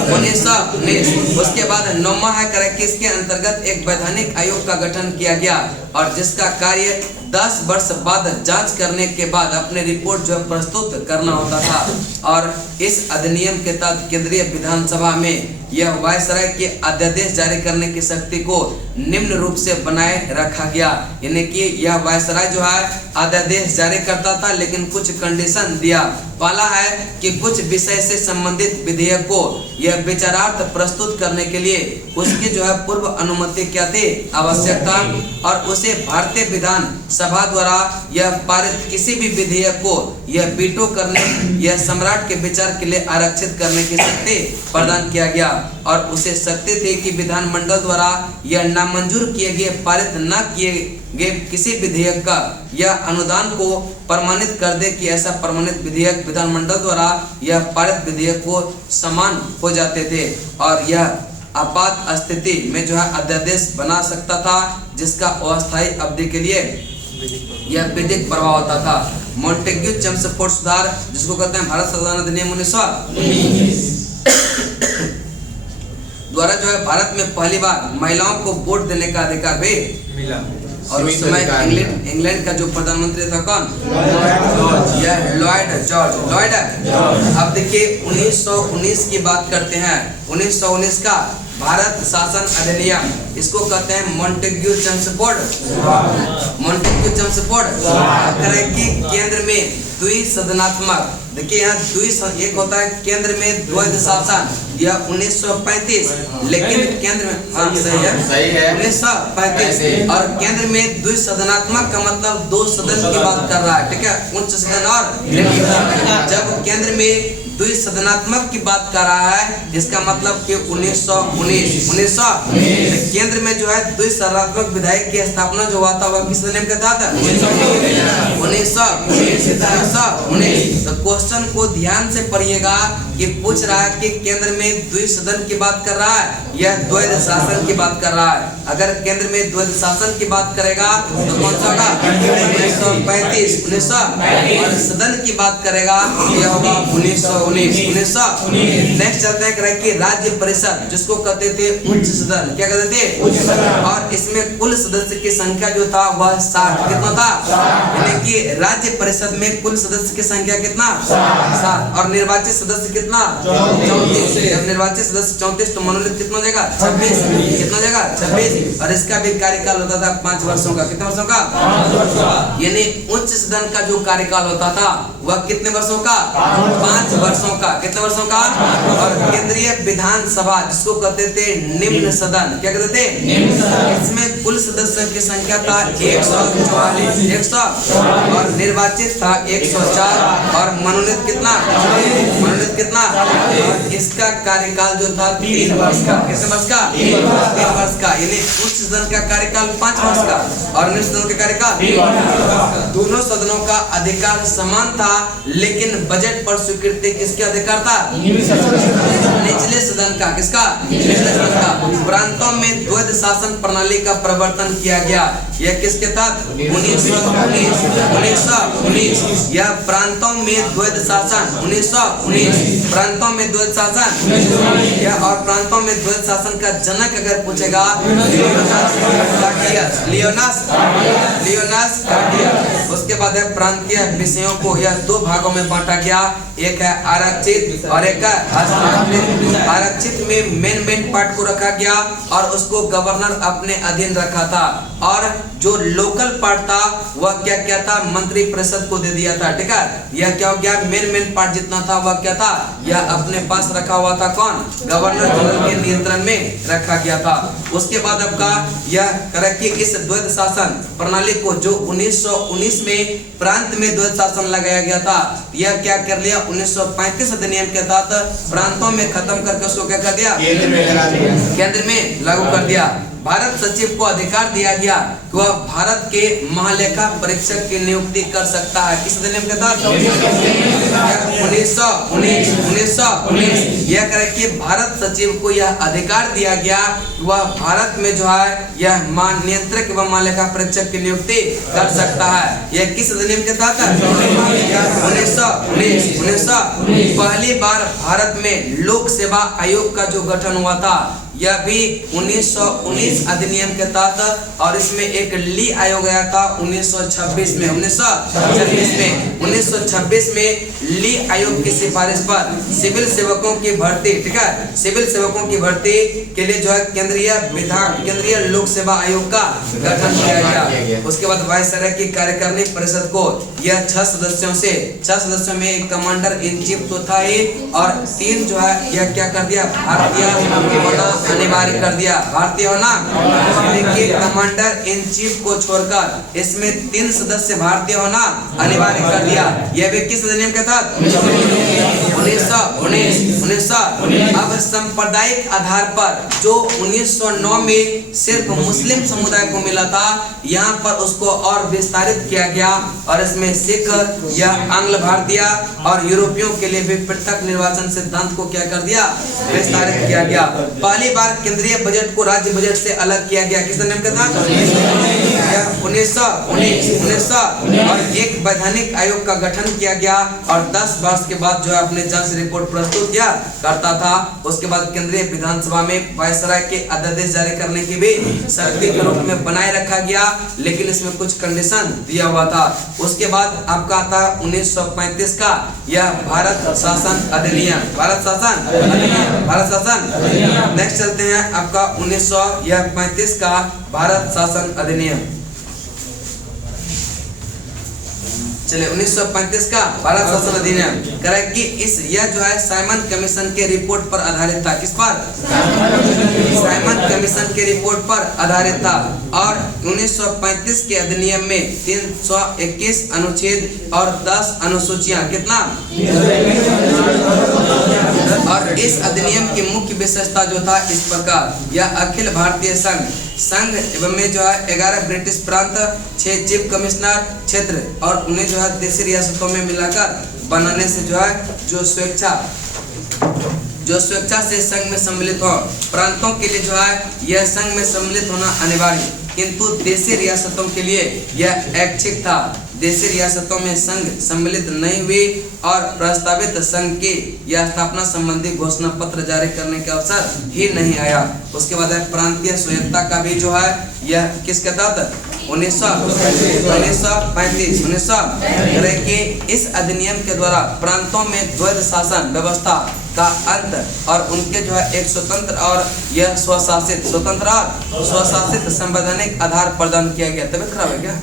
1919। उसके बाद 9वां है कि इसके अंतर्गत एक वैधानिक आयोग का गठन किया गया और जिसका कार्य 10 वर्ष बाद जांच करने के बाद अपने रिपोर्ट जो प्रस्तुत करना होता था। और इस अधिनियम के तहत केंद्रीय विधानसभा में यह वायसराय के अध्यादेश जारी करने की शक्ति को निम्न रूप से बनाए रखा गया। यानी कि यह वायसराय जो है अध्यादेश जारी करता था, लेकिन कुछ कंडीशन दिया। पहला है कि कुछ विषय से संबंधित विधेयक को यह विचारार्थ प्रस्तुत करने के लिए उसकी जो है पूर्व अनुमति क्या थी? आवश्यक था। और उसे भारतीय विधान सभा द्वारा यह पारित किसी भी विधेयक को यह वीटो करने या सम्राट के विचार के लिए आरक्षित करने की शक्ति प्रदान किया गया। और उसे शक्ति थी कि विधानमंडल द्वारा यह नामंजूर किए गए, पारित न किए गए किसी विधेयक का यह अनुदान को प्रमाणित कर दे कि ऐसा प्रमाणित विधेयक विधानमंडल द्वारा यह पारित विधेयक को समान हो जाते थे। और यह आपात स्थिति में जो है अध्यादेश बना सकता था, जिसका अस्थायी अवधि के लिए यह विधिक प्रभाव होता था। मॉन्टेग्यू चेम्सफोर्ड सुधार, जिसको कहते हैं भारत संविधान अधिनियम 1919 द्वारा जो है भारत में पहली बार महिलाओं को वोट देने का अधिकार भी मिला। और उस समय इंग्लैंड का जो प्रधानमंत्री था कौन? यह लॉयड जॉर्ज। अब देखिए 1919 की बात करते हैं। 1919 का भारत शासन अधिनियम, इसको कहते हैं मॉन्टेग्यू चेम्सफोर्ड। मॉन्टेग्यू चेम्सफोर्ड कि केंद्र में द्विसदनात्मक, देखिए यहाँ एक होता है केंद्र में द्वैध शासन, यह 1935, लेकिन केंद्र में सही है 1935। और केंद्र में द्विसदनात्मक का मतलब 2 सदन की बात कर रहा है, ठीक है, उच्च सदन और जब केंद्र में द्विसदनात्मक की बात कर रहा है, इसका मतलब कि 1919 केंद्र में जो है द्विसदनात्मक विधायक की स्थापना जो हुआ था वह किस अधिनियम के तहत? 1919। तो क्वेश्चन को ध्यान से पढ़िएगा कि पूछ रहा है कि केंद्र में द्विसदन की बात कर रहा है, यह द्वैध शासन की बात कर रहा है। अगर केंद्र में द्वैध शासन की बात करेगा तो कौन सा होगा? 1935 और सदन की बात करेगा यह होगा 1919। नेक्स्ट चलते हैं कि राज्य परिषद, जिसको कहते थे उच्च सदन, क्या कहते थे? और इसमें कुल सदस्य की संख्या जो था वह 60। कितना था? यानी कि राज्य परिषद में कुल सदस्य की संख्या कितना? 60। और निर्वाचित सदस्य कितना? 34। जब निर्वाचित सदस्य 34 तो मनोनीत कितना हो जाएगा? 26। कितना हो जाएगा? 26। और इसका भी कार्यकाल होता था 5 वर्षों का। कितने वर्षों का? यानी उच्च सदन का जो कार्यकाल होता था वह कितने वर्षों का? 5 वर्षों का। कितने वर्षों का? और केंद्रीय विधानसभा, जिसको कहते थे निम्न सदन, क्या कहते थे? इसमें कुल सदस्यों की संख्या था 144 और निर्वाचित था 104 और मनोनीत कितना? मनोनीत कितना? और इसका कार्यकाल जो था 3 वर्ष का। कितने वर्ष का? 3 वर्ष का। यानी उच्च सदन का कार्यकाल 5 वर्ष का और निम्न सदन का कार्यकाल। दोनों सदनों का अधिकार समान था, लेकिन बजट पर स्वीकृति किसके अधिकार था? निचले सदन का। किसका? निचले सदन का। प्रांतों में द्वैध शासन प्रणाली का प्रवर्तन किया गया। यह किसके तहत? 1919। यह प्रांतों में द्वैध शासन 1919। प्रांतों में द्वैध शासन यह, और प्रांतों में द्वैध शासन का जनक अगर पूछेगा लियोनास कार्टियस। उसके बाद है प्रांतीय विषयों को यह 2 भागों में बांटा गया, एक है आरक्षित और एक है हस्तांतरित। आरक्षित में मेन पार्ट को रखा गया और उसको गवर्नर अपने अधीन रखा था। और जो लोकल पार्ट था वह क्या क्या था, मंत्री परिषद को दे दिया था। ठीक है, यह क्या हो गया, मेन पार्ट जितना था वह क्या था, यह अपने पास रखा हुआ था। कौन, गवर्नर जनरल के नियंत्रण में रखा गया था। उसके बाद आपका यह करे कि इस द्वैध शासन प्रणाली को जो 1919 में प्रांत में द्वैध शासन लगाया गया था, यह क्या कर लिया, 1935 अधिनियम के तहत प्रांतों में खत्म करके उसको क्या कर दिया, केंद्र में लागू कर दिया। भारत सचिव को अधिकार दिया गया कि वह भारत के महालेखा परीक्षक की नियुक्ति कर सकता है। किस अधिनियम के तहत, 1919 यह करे कि भारत सचिव को यह अधिकार दिया गया कि वह भारत में जो है यह नियंत्रक एवं महालेखा परीक्षक की नियुक्ति कर सकता है। यह किस अधिनियम के तहत, 1919 पहली बार भारत में लोक सेवा आयोग का जो गठन हुआ था, यह भी 1919 अधिनियम के तहत, और इसमें एक ली आयोग आया था 1926 में। 1926 में ली आयोग की सिफारिश पर सिविल सेवकों की भर्ती, ठीक है, सिविल सेवकों की भर्ती के लिए जो है केंद्रीय लोक सेवा आयोग का गठन किया गया। उसके बाद वायसराय की कार्यकारिणी परिषद को यह 6 सदस्यों में एक कमांडर इन चीफ तो था ही, और 3 जो है यह क्या कर दिया, भारतीय होना अनिवार्य कर दिया। भारतीय होना, देखिए कमांडर इन चीफ को छोड़कर इसमें 3 सदस्य भारतीय होना अनिवार्य कर दिया। यह भी किस अधिनियम के तहत, 1919। अब सांप्रदायिक आधार पर जो 1909 में सिर्फ मुस्लिम समुदाय को मिला था, यहाँ पर उसको और विस्तारित किया गया, और इसमें सिख या आंग्ल भारतीय और यूरोपियों के लिए भी पृथक निर्वाचन सिद्धांत को क्या कर दिया, विस्तारित किया गया। पहली बार केंद्रीय बजट को राज्य बजट से अलग किया गया। किस अधिनियम के तहत, 1919। और एक वैधानिक आयोग का गठन किया गया, और 10 वर्ष के बाद जो है अपने जांच रिपोर्ट प्रस्तुत किया करता था। उसके बाद केंद्रीय विधानसभा में वायसराय के अध्यादेश जारी करने की भी शक्ति के रूप में बनाए रखा गया, लेकिन इसमें कुछ कंडीशन दिया हुआ था। उसके बाद आपका आता 1935 का यह भारत शासन अधिनियम। भारत शासन। नेक्स्ट चलते हैं आपका 1935 का भारत शासन अधिनियम। चलिए 1935 का भारत शासन अधिनियम करे कि यह जो है साइमन कमीशन के रिपोर्ट पर आधारित था। किस पर, साइमन कमीशन के रिपोर्ट पर आधारित था। और 1935 के अधिनियम में 321 अनुच्छेद और 10 अनुसूचियां, कितना, और इस अधिनियम की मुख्य विशेषता जो था इस प्रकार, यह अखिल भारतीय संघ एवं में जो है 11 ब्रिटिश प्रांत, 6 चीफ कमिश्नर क्षेत्र और उन्हें जो है देशी रियासतों में मिलाकर बनाने से जो है जो स्वेच्छा से संघ में सम्मिलित हो, प्रांतों के लिए जो है यह संघ में सम्मिलित होना अनिवार्य, किंतु देशी रियासतों के लिए यह ऐच्छिक था। देशी रियासतों में संघ सम्मिलित नहीं हुई और प्रस्तावित संघ की यह स्थापना संबंधी घोषणा पत्र जारी करने का अवसर ही नहीं आया। उसके बाद प्रांतीय स्वायत्तता का भी जो है यह किसके तहत, 1935 के इस अधिनियम के द्वारा प्रांतों में द्वैध शासन व्यवस्था का अंत और उनके जो है एक स्वतंत्र और यह स्वशासित संवैधानिक आधार प्रदान किया गया। तबियत खराब है क्या,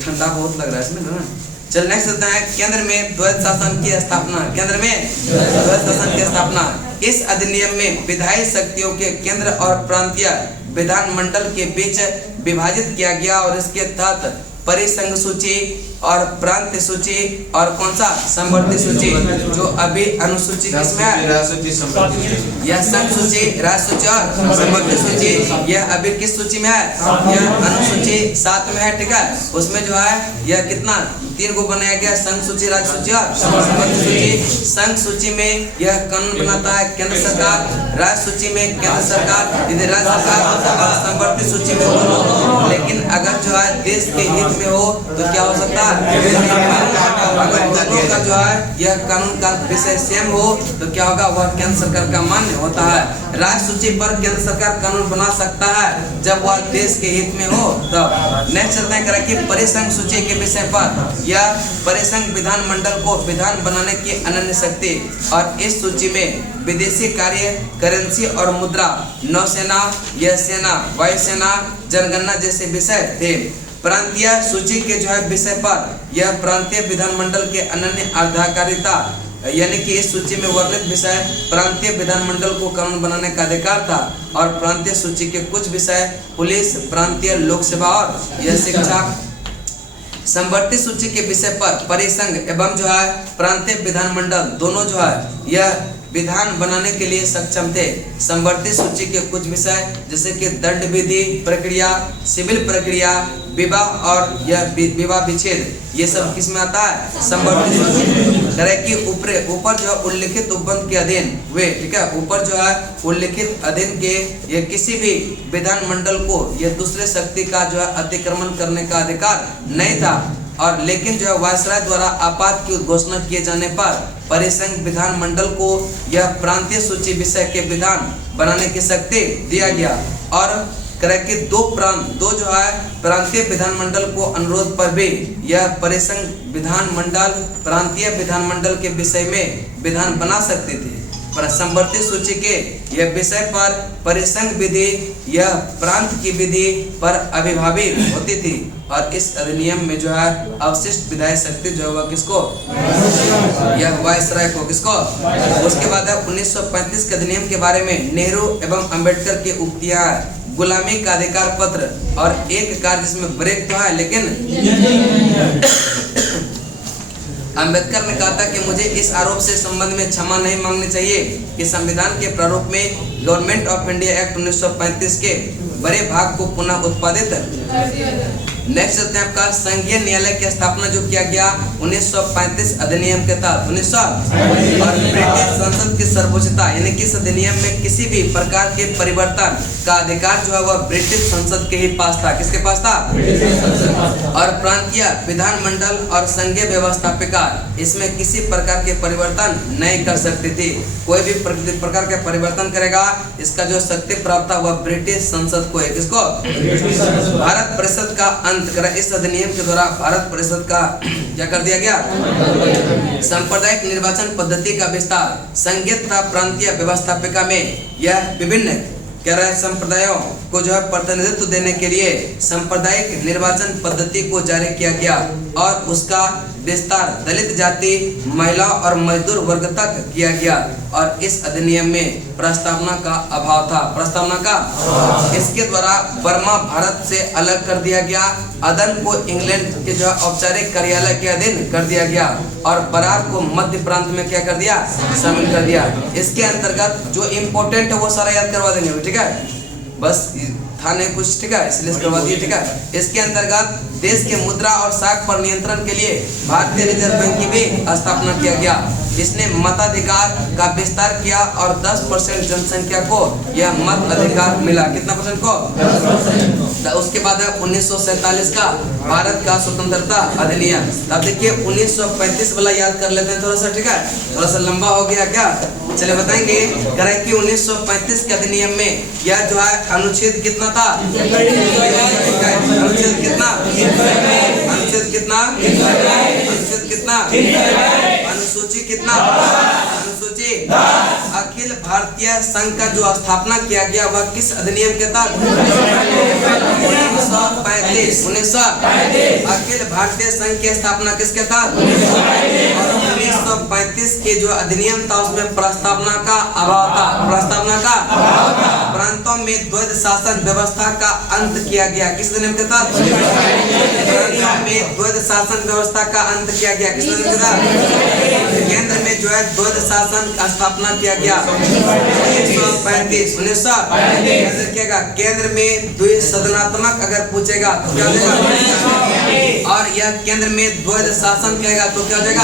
ठंडा बहुत लग रहा है इसमें ना। चल नेक्स्ट होता है केंद्र में द्वैध शासन की स्थापना। केंद्र में द्वैध शासन की स्थापना, इस अधिनियम में विधायी शक्तियों के केंद्र और प्रांतीय विधानमंडल के बीच विभाजित किया गया, और इसके तहत परिसंघ सूची और प्रांत सूची और कौन सा संवर्ती सूची, जो अभी अनुसूची किसमें है, यह संघ सूची, राज्य सूची और संवर्ती सूची, यह अभी किस सूची में है, यह अनुसूची 7 में है। ठीक है, उसमें जो है यह कितना 3 को बनाया गया, संघ सूची, राज्य सूची और संवर्ती सूची। संघ सूची में यह कानून बनाता है केंद्र सरकार, राज्य सूची में केंद्र सरकार, राज्य सरकार, और संवर्ती सूची में दोनों। लेकिन अगर जो है देश के हित में हो तो क्या हो सकता है, दोनों का जो है यह कानून का विषय सेम हो तो क्या होगा, वह केंद्र सरकार का मान्य होता है। राज्य सूची पर केंद्र सरकार कानून बना सकता है जब वह देश के हित में हो। तो नेक्स्ट चलते हैं कि परिसंघ सूची के विषय पर यह परिसंघ विधानमंडल को विधान बनाने की अनन्य शक्ति। और इस सूची में विदेशी कार्य, करेंसी और मुद्रा, नौसेना, यह सेना, वायुसेना, जनगणना जैसे विषय थे। प्रांतीय सूची के जो है विषय पर यह प्रांतीय विधानमंडल के अनन्य अधिकारिता, यानी कि इस सूची में वर्णित विषय प्रांतीय विधानमंडल को कानून बनाने का अधिकार था। और प्रांतीय सूची के कुछ विषय पुलिस, प्रांतीय लोक सेवा और यह शिक्षा। संवर्ती सूची के विषय पर परिसंघ एवं जो है प्रांतीय विधानमंडल दोनों जो है यह विधान बनाने के लिए सक्षम थे। संवर्ती सूची के कुछ विषय जैसे कि दंड विधि प्रक्रिया, सिविल प्रक्रिया, विवाह और यह विवाह विच्छेद, ये सब किस में आता है? संवर्ती सूची। करे कि ऊपर जो है उल्लिखित उपबंध के अधीन वे, ठीक है, ऊपर जो है उल्लिखित अधीन के ये किसी भी विधानमंडल को ये दूसरे शक्ति का जो है अतिक्रमण करने का अधिकार नहीं था। और लेकिन जो है वायसराय द्वारा आपात की घोषणा किए जाने पर परिसंघ विधानमंडल को यह प्रांतीय सूची विषय के विधान बनाने की शक्ति दिया गया। और करे कि दो जो है प्रांतीय विधानमंडल को अनुरोध पर भी यह परिसंघ विधानमंडल प्रांतीय विधानमंडल के विषय में विधान बना सकती थी। पर संवर्ती सूची के यह विषय पर परिसंघ विधि यह प्रांत की विधि पर अभिभावी होती थी। और इस अधिनियम में जो है अवशिष्ट विधायी शक्ति जो है वह किसको? यह वायसराय को। किसको? उसके बाद 1935 के अधिनियम के बारे में नेहरू एवं अंबेडकर की उक्तियां, गुलामी का अधिकार पत्र और एक कार्य जिसमें ब्रेक तो है लेकिन अंबेडकर ने कहा था कि मुझे इस आरोप से संबंध में क्षमा नहीं मांगनी चाहिए कि संविधान के प्रारूप में गवर्नमेंट ऑफ इंडिया एक्ट 1935 के बड़े भाग को पुनः उत्पादित। नेक्स्ट चलते हैं आपका संघीय न्यायालय की स्थापना जो किया गया 1935 अधिनियम के तहत 1900 और ब्रिटिश संसद की सर्वोच्चता, यानी कि इस अधिनियम में किसी भी प्रकार के परिवर्तन का अधिकार जो है वह ब्रिटिश संसद के ही पास था। किसके पास था? और प्रांतीय विधानमंडल और संघीय व्यवस्थापिका इसमें किसी प्रकार के परिवर्तन नहीं कर सकती थी। कोई भी प्रकार के परिवर्तन करेगा इसका जो शक्ति प्राप्त था वह ब्रिटिश संसद को है। किसको? भारत परिषद का अंत करा। इस अधिनियम के द्वारा भारत परिषद का क्या कर दिया गया? सांप्रदायिक निर्वाचन पद्धति का विस्तार। संघीय तथा प्रांतीय व्यवस्थापिका में यह विभिन्न कह रहा है संप्रदायों को जो है प्रतिनिधित्व देने के लिए सांप्रदायिक निर्वाचन पद्धति को जारी किया गया और उसका विस्तार दलित जाति, महिला और मजदूर वर्ग तक किया गया। और इस अधिनियम में प्रस्तावना का अभाव था। प्रस्तावना का इसके द्वारा बर्मा भारत से अलग कर दिया गया। अदन को इंग्लैंड के जो औपचारिक कार्यालय के अधीन कर दिया गया और बरार को मध्य प्रांत में क्या कर दिया? शामिल कर दिया। इसके अंतर्गत जो इम्पोर्टेंट है वो सारा याद करवा देंगे, ठीक है, बस था नहीं कुछ, ठीक है, इसलिए करवा दिए, ठीक है। इसके अंतर्गत देश के मुद्रा और साख पर नियंत्रण के लिए भारतीय रिजर्व बैंक की भी स्थापना किया गया। इसने मताधिकार का विस्तार किया और 10% जनसंख्या को यह मत अधिकार मिला। कितना परसेंट को? उसके बाद 1947 का भारत का स्वतंत्रता अधिनियम। अब देखिए 1935 वाला याद कर लेते हैं थोड़ा सा, ठीक है, थोड़ा सा लंबा हो गया क्या? चले बताएंगे। करें कि 1935 के अधिनियम में यह जो है अनुच्छेद कितना था? अनुच्छेद कितना? अनुच्छेद कितना? अनुच्छेद कितना? अनुसूची कितना? अनुसूची अखिल भारतीय संघ का जो स्थापना किया गया वह किस अधिनियम के तहत? 1935 अखिल भारतीय संघ की स्थापना किसके तहत? 1935 के जो अधिनियम था उसमें प्रस्तावना का अभाव था। प्रस्तावना का प्रांतों में द्वैध शासन व्यवस्था का अंत किया गया। किस अधिनियम के तहत? प्रांतों में द्वैध शासन व्यवस्था का अंत किया गया। किस अधिनियम के तहत? केंद्र में जो है द्वैध शासन का स्थापना किया गया 1935। केंद्र में द्विसदनात्मक अगर पूछेगा तो क्या हो जाएगा? और यह केंद्र में द्वैध शासन कहेगा तो क्या हो जाएगा?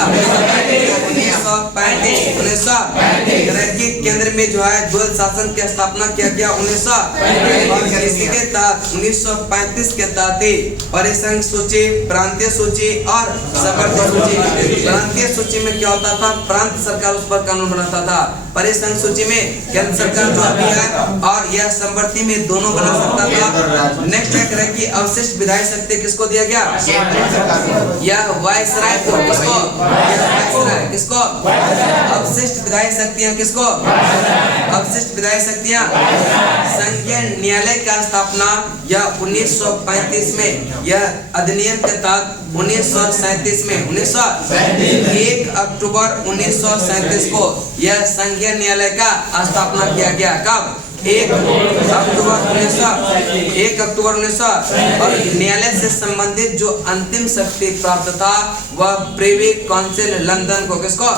1935 केंद्र में जो है द्वैध शासन की स्थापना किया गया 1935। और इसी के तहत 1935 के तहत ही परिसंघ सूची, प्रांतीय सूची और संवर्ती सूची। प्रांतीय सूची में क्या होता था? प्रांत सरकार उस पर कानून बनाता था। परिसंघ सूची में केंद्र सरकार जो अभी है और यह संवर्ती में दोनों बना सकता था। नेक्स्ट है कि अवशिष्ट विधायी शक्ति किसको दिया गया? यह वायसराय को किसको? वायसराय किसको? अवशिष्ट विधायी शक्तियां किसको? अवशिष्ट विधायी शक्तियां। संघीय न्यायालय का स्थापना यह 1935 में, यह अधिनियम के तहत 1937 में 1 अक्टूबर 1937 को यह संघीय न्यायालय का स्थापना किया गया। कब? 1 अक्टूबर 1900। और न्यायालय से संबंधित जो अंतिम शक्ति प्राप्त था वह प्रिवी काउंसिल लंदन को किसको?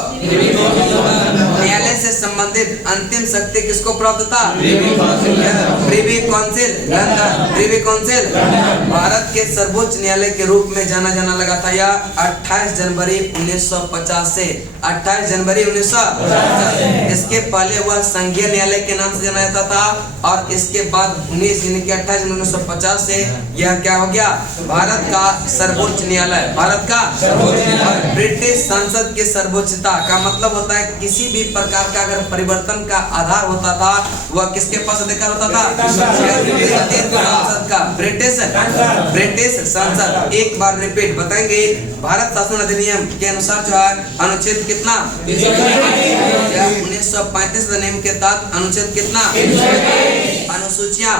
न्यायालय से संबंधित अंतिम शक्ति किसको प्राप्त था? Privy council London. Privy council Bharat के सर्वोच्च न्यायालय के रूप में जाना लगा था। यह 28 जनवरी 1950 से 28 जनवरी 1950। इसके पहले वह संघीय न्यायालय के नाम से जाना जाता था और इसके बाद 28 जनवरी 1950 से यह क्या हो गया? भारत का सर्वोच्च न्यायालय। भारत का और ब्रिटिश संसद की सर्वोच्चता का मतलब होता है किसी भी प्रकार का अगर परिवर्तन का आधार होता था वह किसके पास अधिकार होता था? संसद का। ब्रिटिश संसद। एक बार रिपीट बताएंगे। भारत शासन अधिनियम के अनुसार जो है अनुच्छेद कितना? 1935 अधिनियम के तहत अनुच्छेद कितना? अनुसूचियां।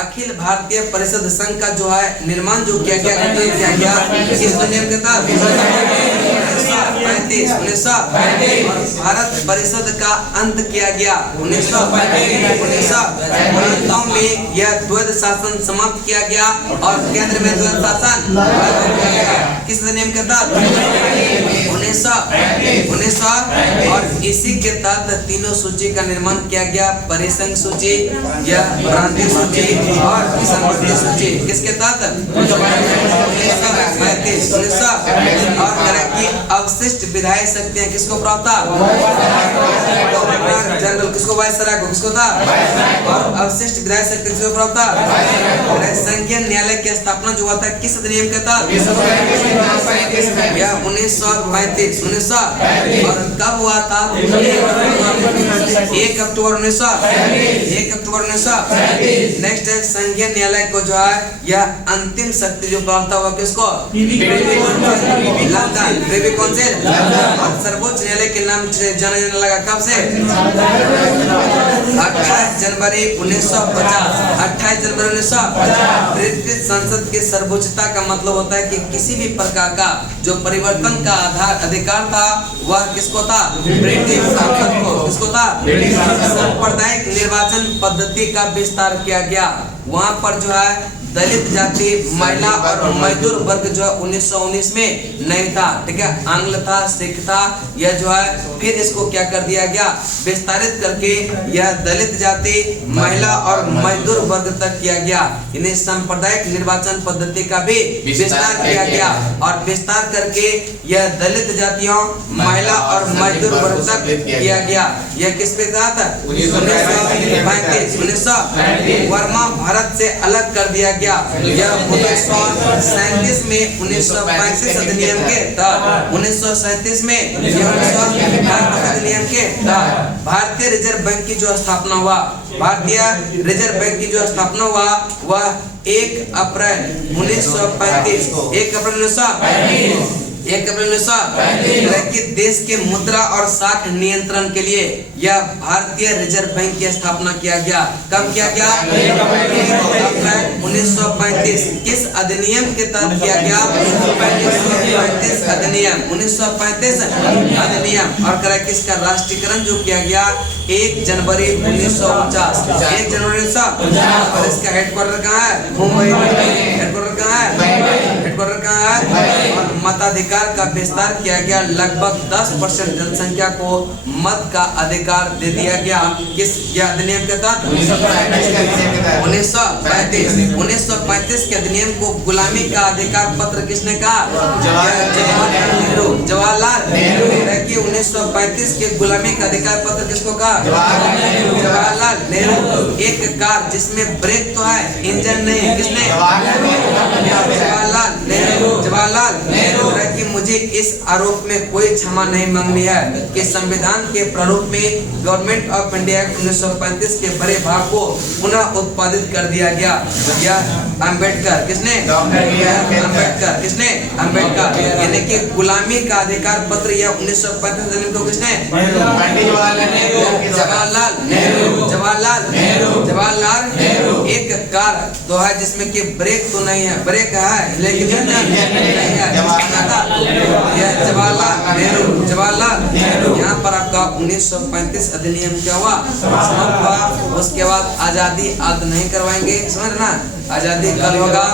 अखिल भारतीय परिषद संघ का जो है निर्माण जो किया गया, गठन किया गया किस अधिनियम के तहत? 1935। और भारत परिषद का अंत किया गया 1935 में। यह द्वैध शासन समाप्त किया गया और केंद्र में द्वैध शासन किस अधिनियम के तहत? 1900। और इसी के तहत तीनों सूची का निर्माण किया गया। परिसंघ सूची, यह प्रांतीय सूची और संवर्गीय सूची किसके तहत? 1935। और तरह की अवशिष्ट विधायी शक्तियां किसको प्राप्त था? जनरल किसको? वायसराय को। किसको था? और अवशिष्ट विधायी शक्ति किसको प्राप्त था? संघीय न्यायालय की स्थापना जो हुआ था किस अधिनियम के तहत? यह 1935। 1900। और कब हुआ था? 1 अक्टूबर 1900। 1 अक्टूबर 1900। नेक्स्ट है संघीय न्यायालय को जो है यह अंतिम शक्ति जो प्राप्त हुआ किसको? लंदन। Privy council. और सर्वोच्च न्यायालय के नाम से जाना लगा कब से? 28 जनवरी 1950। 28 जनवरी 1950। ब्रिटिश संसद की सर्वोच्चता का मतलब होता है कि किसी भी प्रकार का जो परिवर्तन का आधार अधिकार था वह किसको था? ब्रिटिश संसद को। किसको था? सांप्रदायिक निर्वाचन पद्धति का विस्तार किया गया। वहां पर जो है दलित जाति, महिला और मजदूर वर्ग जो है 1919 में नहीं था। ठीक है, आंग्ल था, सिख था। यह जो है फिर इसको क्या कर दिया गया? विस्तारित करके यह दलित जाति, महिला और मजदूर वर्ग तक किया गया। इन्हें सांप्रदायिक निर्वाचन पद्धति का भी विस्तार किया गया और विस्तार करके यह दलित जातियों, महिला और मजदूर वर्ग तक किया गया। यह किस पे था? 1935। 1935। वर्मा भारत से अलग कर दिया गया। यह 1937 में 1935 अधिनियम के तहत 1937 में अधिनियम के तहत भारतीय रिजर्व बैंक की जो स्थापना हुआ, भारतीय रिजर्व बैंक की जो स्थापना हुआ वह 1 अप्रैल 1935। 1 अप्रैल 1935। कि देश के मुद्रा और साख नियंत्रण के लिए यह भारतीय रिजर्व बैंक की स्थापना किया गया। कब किया गया? 1 अप्रैल 1935। किस अधिनियम के तहत किया गया? 1935 अधिनियम। 1935 अधिनियम। और करा किसका राष्ट्रीयकरण जो किया गया 1 जनवरी 1949। 1 जनवरी 1949। और इसका हेडक्वार्टर कहाँ है? मुंबई। हेडक्वार्टर कहाँ है? हेडक्वार्टर कहाँ है? और मताधिकार का विस्तार किया गया। लगभग 10% जनसंख्या को मत का अधिकार दे दिया गया। किस यह अधिनियम के तहत? 1935। 1935 के अधिनियम को गुलामी का अधिकार पत्र किसने कहा? जवाहरलाल नेहरू। जवाहरलाल नेहरू। 1935 के गुलामी का अधिकार पत्र किसको कहा? जवाहरलाल नेहरू। एक कार जिसमें ब्रेक तो है, इंजन नहीं, किसने? जवाहरलाल नेहरू। जवाहरलाल नेहरू कि मुझे इस आरोप में कोई क्षमा नहीं मांगनी है कि संविधान के प्रारूप में गवर्नमेंट ऑफ इंडिया 1935 के बड़े भाग को पुनः उत्पादित कर दिया गया। यह अम्बेडकर किसने? अम्बेडकर किसने? अम्बेडकर यानी कि गुलामी का अधिकार पत्र यह 1935 अधिनियम को किसने? जवाहरलाल नेहरू। जवाहरलाल नेहरू एक कार तो है जिसमें कि ब्रेक तो नहीं है, ब्रेक है लेकिन नहीं है। यह जवाहरलाल नेहरू। यहाँ पर आपका 1935 अधिनियम क्या हुआ? समाप्त हुआ। उसके बाद आजादी आज नहीं करवाएंगे, समझ ना, आजादी कल होगा,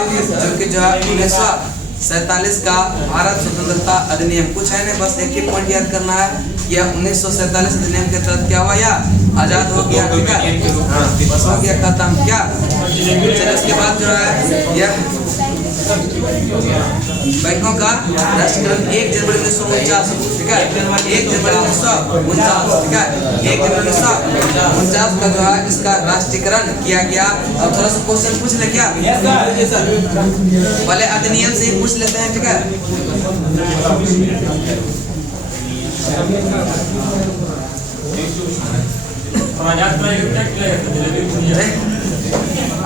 जो कि जो है 1947 का भारत स्वतंत्रता अधिनियम। कुछ है नहीं, बस एक ही पॉइंट याद करना है। यह 1947 अधिनियम के तहत क्या हुआ? या आजाद हो गया, ठीक है, बस हो गया, खत्म। क्या चलिए उसके बाद जो है यह बैंकों का राष्ट्रीयकरण 1 जनवरी 1949, ठीक है, 1 जनवरी 1949, ठीक है, 1 जनवरी 1949 का जो है इसका राष्ट्रीयकरण किया गया। अब थोड़ा सा क्वेश्चन पूछ ले क्या? पहले अधिनियम से ही पूछ लेते हैं, ठीक है।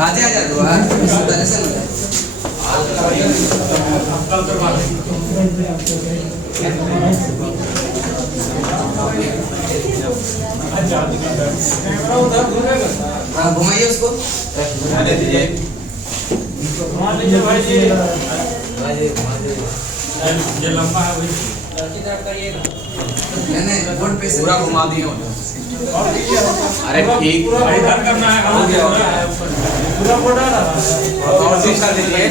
आजा घुमाइए उसको। नहीं बोर्ड पे पूरा घुमा दिए। अरे ठीक करना है, पूरा बोर्ड और शीशा दीजिए।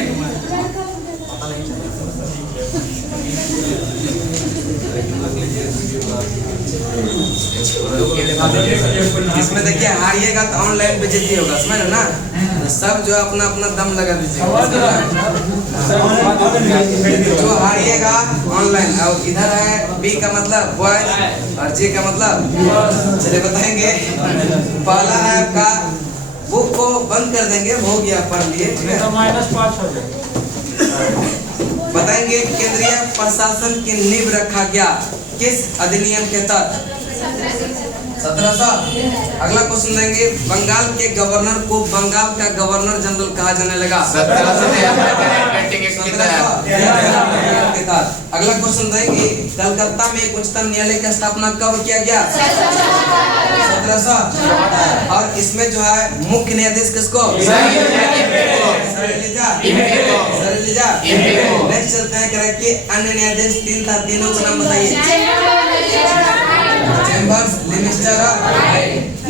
इसमें देखिए हारिएगा तो ऑनलाइन बेइज्जती होगा, समझ लो ना। सब जो अपना अपना दम लगा दीजिए। जो हारिएगा ऑनलाइन। और इधर है बी का मतलब बॉयज और जे का मतलब, चलिए बताएंगे। पहला है आपका बुक को बंद कर देंगे, हो गया पढ़ लिए, -5 हो जाएगा। बताएंगे केंद्रीय प्रशासन की नींव रखा गया किस अधिनियम के तहत? 1700। अगला क्वेश्चन देंगे बंगाल के गवर्नर को बंगाल का गवर्नर जनरल कहा जाने लगा? 1700 के तहत। अगला क्वेश्चन देंगे कलकत्ता में उच्चतम न्यायालय की स्थापना कब किया गया? 1700। और इसमें जो है मुख्य न्यायाधीश किसको? नेक्स्ट चलते हैं कि अन्य न्यायाधीश 3 था, तीनों का नाम बताइए। चैम्बर्स, लिमिस्टर।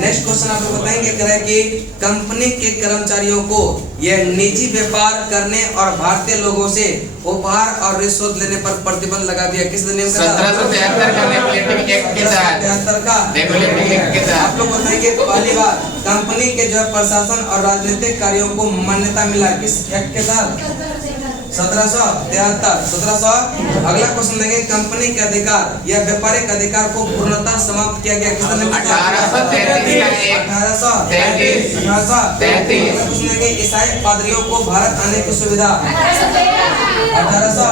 नेक्स्ट क्वेश्चन आपको बताएंगे कि कंपनी के कर्मचारियों को यह निजी व्यापार करने और भारतीय लोगों से उपहार और रिश्वत लेने पर प्रतिबंध लगा दिया किस अधिनियम का? 1773 का रेगुलेटिंग एक्ट के तहत। 1773 का रेगुलेटिंग एक्ट के तहत। आप लोग बताएंगे पहली बार कंपनी के जो प्रशासन और राजनीतिक कार्यों को मान्यता मिला किस एक्ट के तहत? 1773। 1700। अगला क्वेश्चन देंगे कंपनी के अधिकार या व्यापारिक अधिकार को पूर्णतः समाप्त किया गया किस अधिनियम? 1833। ईसाई पादरियों को भारत आने की सुविधा 1800।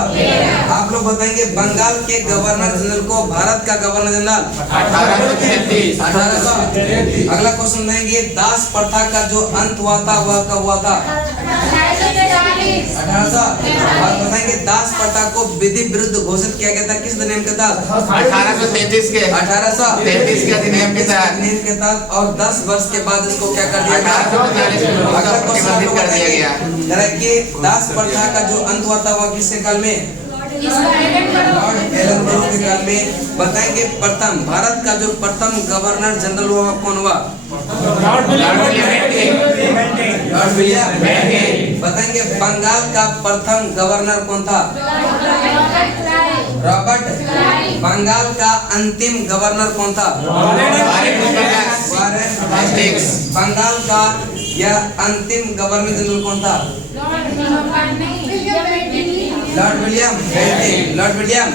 आप लोग बताएंगे बंगाल के गवर्नर जनरल को भारत का गवर्नर जनरल 1800। अगला क्वेश्चन देंगे दास प्रथा का जो अंत हुआ था वह कब हुआ था? 1800। और बताएंगे दास प्रथा को विधि विरुद्ध घोषित किया गया था किस अधिनियम के तहत? 1833 के 1833 के अधिनियम के तहत। और 10 वर्ष के बाद इसको क्या कर दिया गया? 1843 अगला क्वेश्चन कर दिया गया कि दास प्रथा का जो अंत हुआ था वह किसके काल में? लॉर्ड एलनबरो के काल में। बताएंगे प्रथम भारत का जो प्रथम गवर्नर जनरल हुआ कौन हुआ? Lord William Bentinck. बताएंगे बंगाल का प्रथम गवर्नर कौन था? रॉबर्ट। बंगाल का अंतिम गवर्नर कौन था? बंगाल का यह अंतिम गवर्नर जनरल कौन था? Lord William Bentinck. Lord William.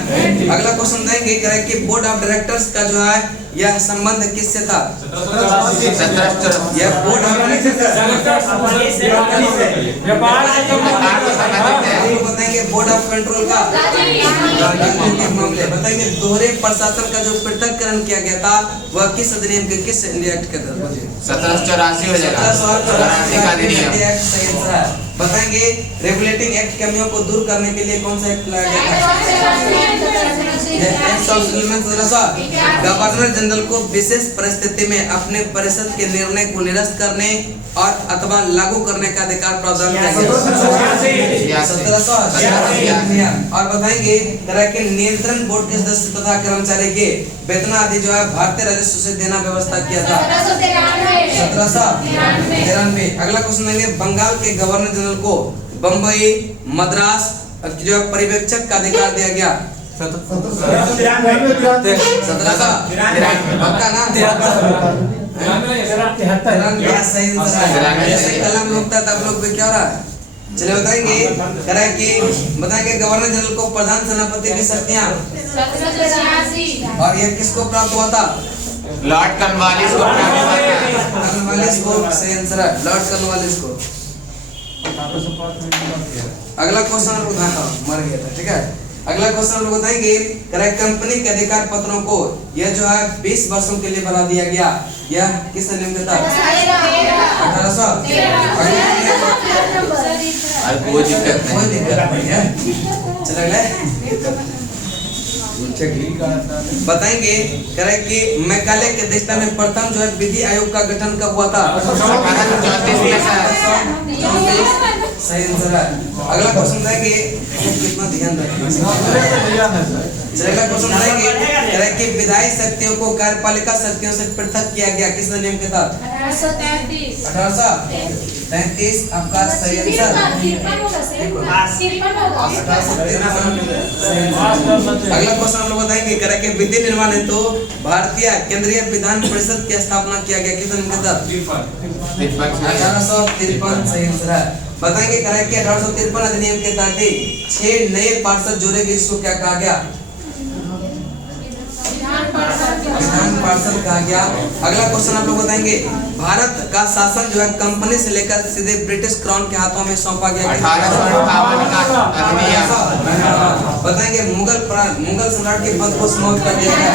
अगला क्वेश्चन देंगे कि बोर्ड ऑफ डायरेक्टर्स का जो है यह संबंध किससे था? यह बोर्ड ऑफ डायरेक्टर्स आपको बताएंगे बोर्ड ऑफ कंट्रोल का राजनीतिक मामले बताएंगे। दोहरे प्रशासन का जो पृथककरण किया गया था वह किस अधिनियम के किस एक्ट के तहत? 1784 हो जाएगा। 1784 का अधिनियम। बताएंगे रेगुलेटिंग एक्ट कमियों को दूर करने के लिए कौन सा एक्ट लाया गया था? गवर्नर जनरल को विशेष परिस्थिति में अपने परिषद के निर्णय को निरस्त करने और अथवा लागू करने का अधिकार प्रदान किया गया। 1786। और बताएंगे तरह के नियंत्रण बोर्ड के सदस्य तथा कर्मचारी के वेतन आदि जो है भारतीय राजस्व से देना व्यवस्था किया था 1793। अगला क्वेश्चन देंगे बंगाल के गवर्नर जनरल को बम्बई मद्रास जो पर्यवेक्षक का अधिकार दिया गया 1793। पक्का ना? जैसे कलम रोकता तब लोग भी क्या हो रहा है? चलिए बताएंगे करा कि बताएंगे गवर्नर जनरल को प्रधान सेनापति की शक्तियां 1786। और ये किसको प्राप्त हुआ था? लॉर्ड कॉर्नवालिस को प्राप्त हुआ था। कॉर्नवालिस को सही आंसर है, लॉर्ड कॉर्नवालिस को। अगला क्वेश्चन मर गया था, ठीक है। अगला क्वेश्चन हम लोग बताएंगे कंपनी के अधिकार पत्रों को यह जो है 20 वर्षों के लिए बढ़ा दिया गया। यह किस नियम के तहत? 1800। कोई दिक्कत नहीं है। चले बताएंगे करे कि मैकाले के अध्यक्षता में प्रथम जो है विधि आयोग का गठन कब हुआ था? 1834। सही आंसर है। अगला क्वेश्चन बताएंगे कितना ध्यान रखेंगे। अगला क्वेश्चन बताएंगे करे कि विधायी शक्तियों को कार्यपालिका शक्तियों से पृथक किया गया किस नियम के तहत? 1833। आपका सही आंसर। अगला क्वेश्चन हम लोग बताएंगे करे कि विधि निर्माण हेतु भारतीय केंद्रीय विधान परिषद की स्थापना किया गया किस नियम के तहत? 1853। सही आंसर है। बताएंगे करे कि 1853 अधिनियम के तहत 6 नए पार्षद जोड़े गए, इसको क्या कहा गया? विधान पार्षद कहा गया। अगला क्वेश्चन आप लोग बताएंगे भारत का शासन जो है कंपनी से लेकर सीधे ब्रिटिश क्राउन के हाथों में सौंपा गया 1858 का अधिनियम। बताएंगे मुगल सम्राट के पद को समाप्त कर दिया गया।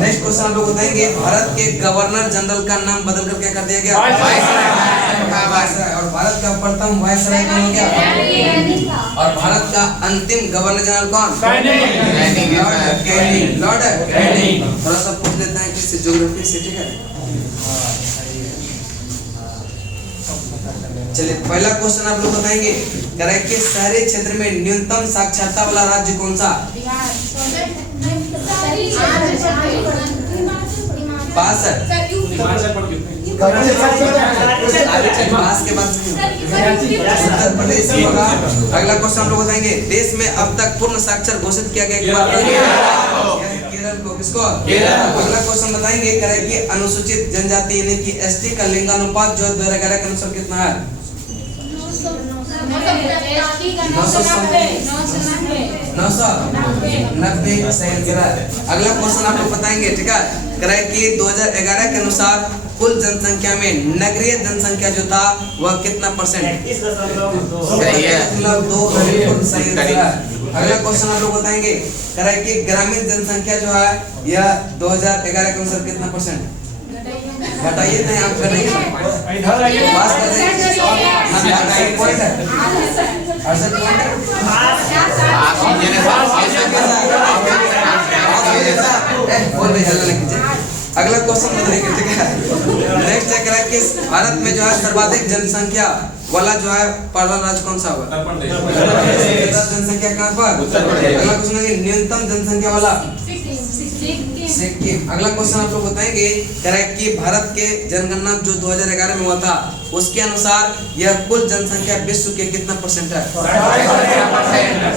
नेक्स्ट क्वेश्चन आप लोग बताएंगे भारत के गवर्नर जनरल का नाम बदलकर क्या कर दिया गया? और भारत का प्रथम वायसराय कौन हो गया? और भारत का अंतिम गवर्नर जनरल कौन? Lord Canning. थोड़ा सा पूछ लेते हैं किसी ज्योग्राफी से, ठीक है। चलिए पहला क्वेश्चन आप लोग बताएंगे करे कि शहरी क्षेत्र में न्यूनतम साक्षरता वाला राज्य कौन सा? पास है। पास के बाद उत्तर प्रदेश होगा। अगला क्वेश्चन हम लोग बताएंगे देश में अब तक पूर्ण साक्षर घोषित किया गया केरल को, किसको? अगला क्वेश्चन बताएंगे करे कि अनुसूचित जनजाति यानी कि एसटी का लिंगानुपात जो 2011 के अनुसार कितना है? 990। सही आंसर है। अगला क्वेश्चन आप लोग बताएंगे, ठीक है, करे कि 2011 के अनुसार कुल जनसंख्या में नगरीय जनसंख्या जो था वह कितना %? सही है। सही आंसर है। अगला क्वेश्चन आप लोग बताएंगे करे कि ग्रामीण जनसंख्या जो है यह 2011 के अनुसार कितना %? बताइए। नहीं आप कर रहे हैं पास कर रहे हैं। 68 पॉइंट है। 68 पॉइंट है। अगला क्वेश्चन बताएंगे, ठीक है। नेक्स्ट है कि भारत में जो है सर्वाधिक जनसंख्या वाला जो है पहला राज्य कौन सा होगा? जनसंख्या कहाँ पर? अगला क्वेश्चन है न्यूनतम जनसंख्या वाला सिक्किम। अगला क्वेश्चन आप लोग बताएंगे कि भारत के जनगणना जो 2011 में हुआ था उसके अनुसार यह कुल जनसंख्या विश्व के कितना % है?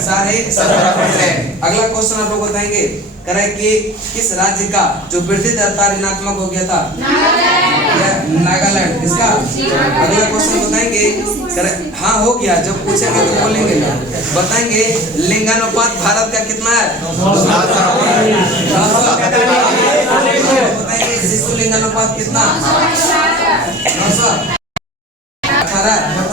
17%। अगला क्वेश्चन आप लोग बताएंगे कि किस राज्य का जो वृद्धि दर था ऋणात्मक हो गया था? नागालैंड। किसका? अगला क्वेश्चन बताएंगे हाँ हो गया, जब पूछेंगे तो बोलेंगे ना। बताएंगे लिंगानुपात भारत का कितना है? 900। बताएंगे शिशु लिंगानुपात कितना? 900।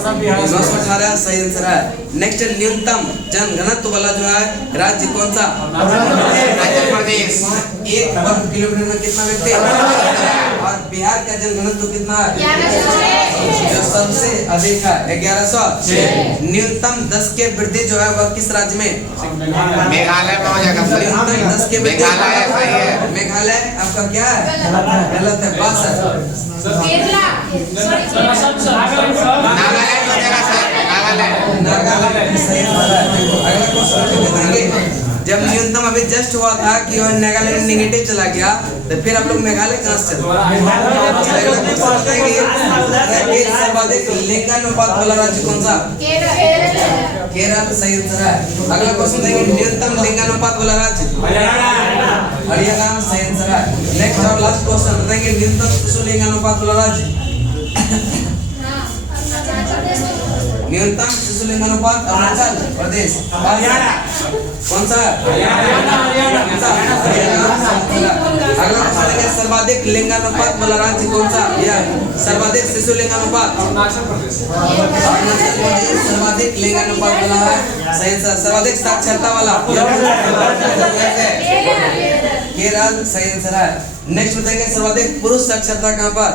918 सही आंसर है। नेक्स्ट न्यूनतम जनघनत्व वाला जो है राज्य कौन सा? अरुणाचल प्रदेश। 1 वर्ग किलोमीटर में कितना व्यक्ति? और बिहार का जनघनत्व कितना है? जो सबसे अधिक है 1106। न्यूनतम 10 के वृद्धि जो है वह किस राज्य में? मेघालय में हो जाएगा सर। न्यूनतम 10 के वृद्धि मेघालय सही है। मेघालय आपका क्या है? गलत है। 62। केरला नागालैंड हो जाएगा सर। नागालैंड सही आंसर है। अगला क्वेश्चन बताएंगे। जब न्यूनतम अभी जस्ट हुआ था कि वह नागालैंड नेगेटिव चला गया तो फिर आप लोग मेघालय कहाँ से चले? सर्वाधिक लिंगानुपात वाला राज्य कौन सा? केरल सही आंसर है। अगला क्वेश्चन देंगे न्यूनतम लिंगानुपात वाला राज्य? हरियाणा सही आंसर है। नेक्स्ट और लास्ट क्वेश्चन बताएंगे न्यूनतम शिशु लिंगानुपात वाला राज्य? न्यूनतम शिशु लिंगानुपात अरुणाचल प्रदेश। कौन सा? हरियाणा। अगला क्वेश्चन है सर्वाधिक लिंगानुपात वाला राज्य कौन सा? या सर्वाधिक शिशु लिंगानुपात? अरुणाचल प्रदेश। अरुणाचल प्रदेश सर्वाधिक लिंगानुपात वाला है। सही आंसर। सर्वाधिक साक्षरता वाला? केरल सही आंसर है। नेक्स्ट बताएंगे सर्वाधिक पुरुष साक्षरता कहाँ पर?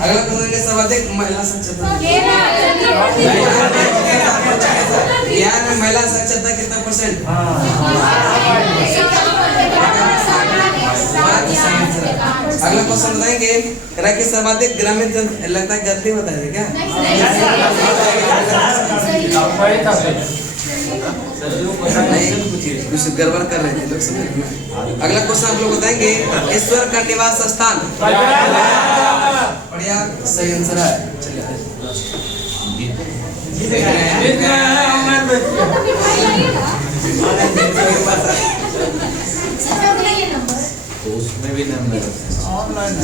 अगला बताएंगे सर्वाधिक महिला साक्षरता? बिहार में महिला साक्षरता कितना %? अगला क्वेश्चन बताएंगे कि सर्वाधिक ग्रामीण लगता है गलती बताएंगे क्या? नहीं कुछ गड़बड़ कर रहे थे लोग समझ में। अगला क्वेश्चन आप लोग बताएंगे ईश्वर का निवास स्थान? बढ़िया सही आंसर है। चलिए उसमें भी नंबर ऑनलाइन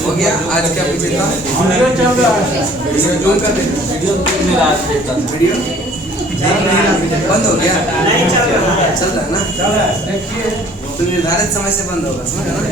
हो गया आज का विजेता। वीडियो बंद हो गया? चल रहा है ना? तो निर्धारित समय से बंद होगा, समझ रहे हो ना?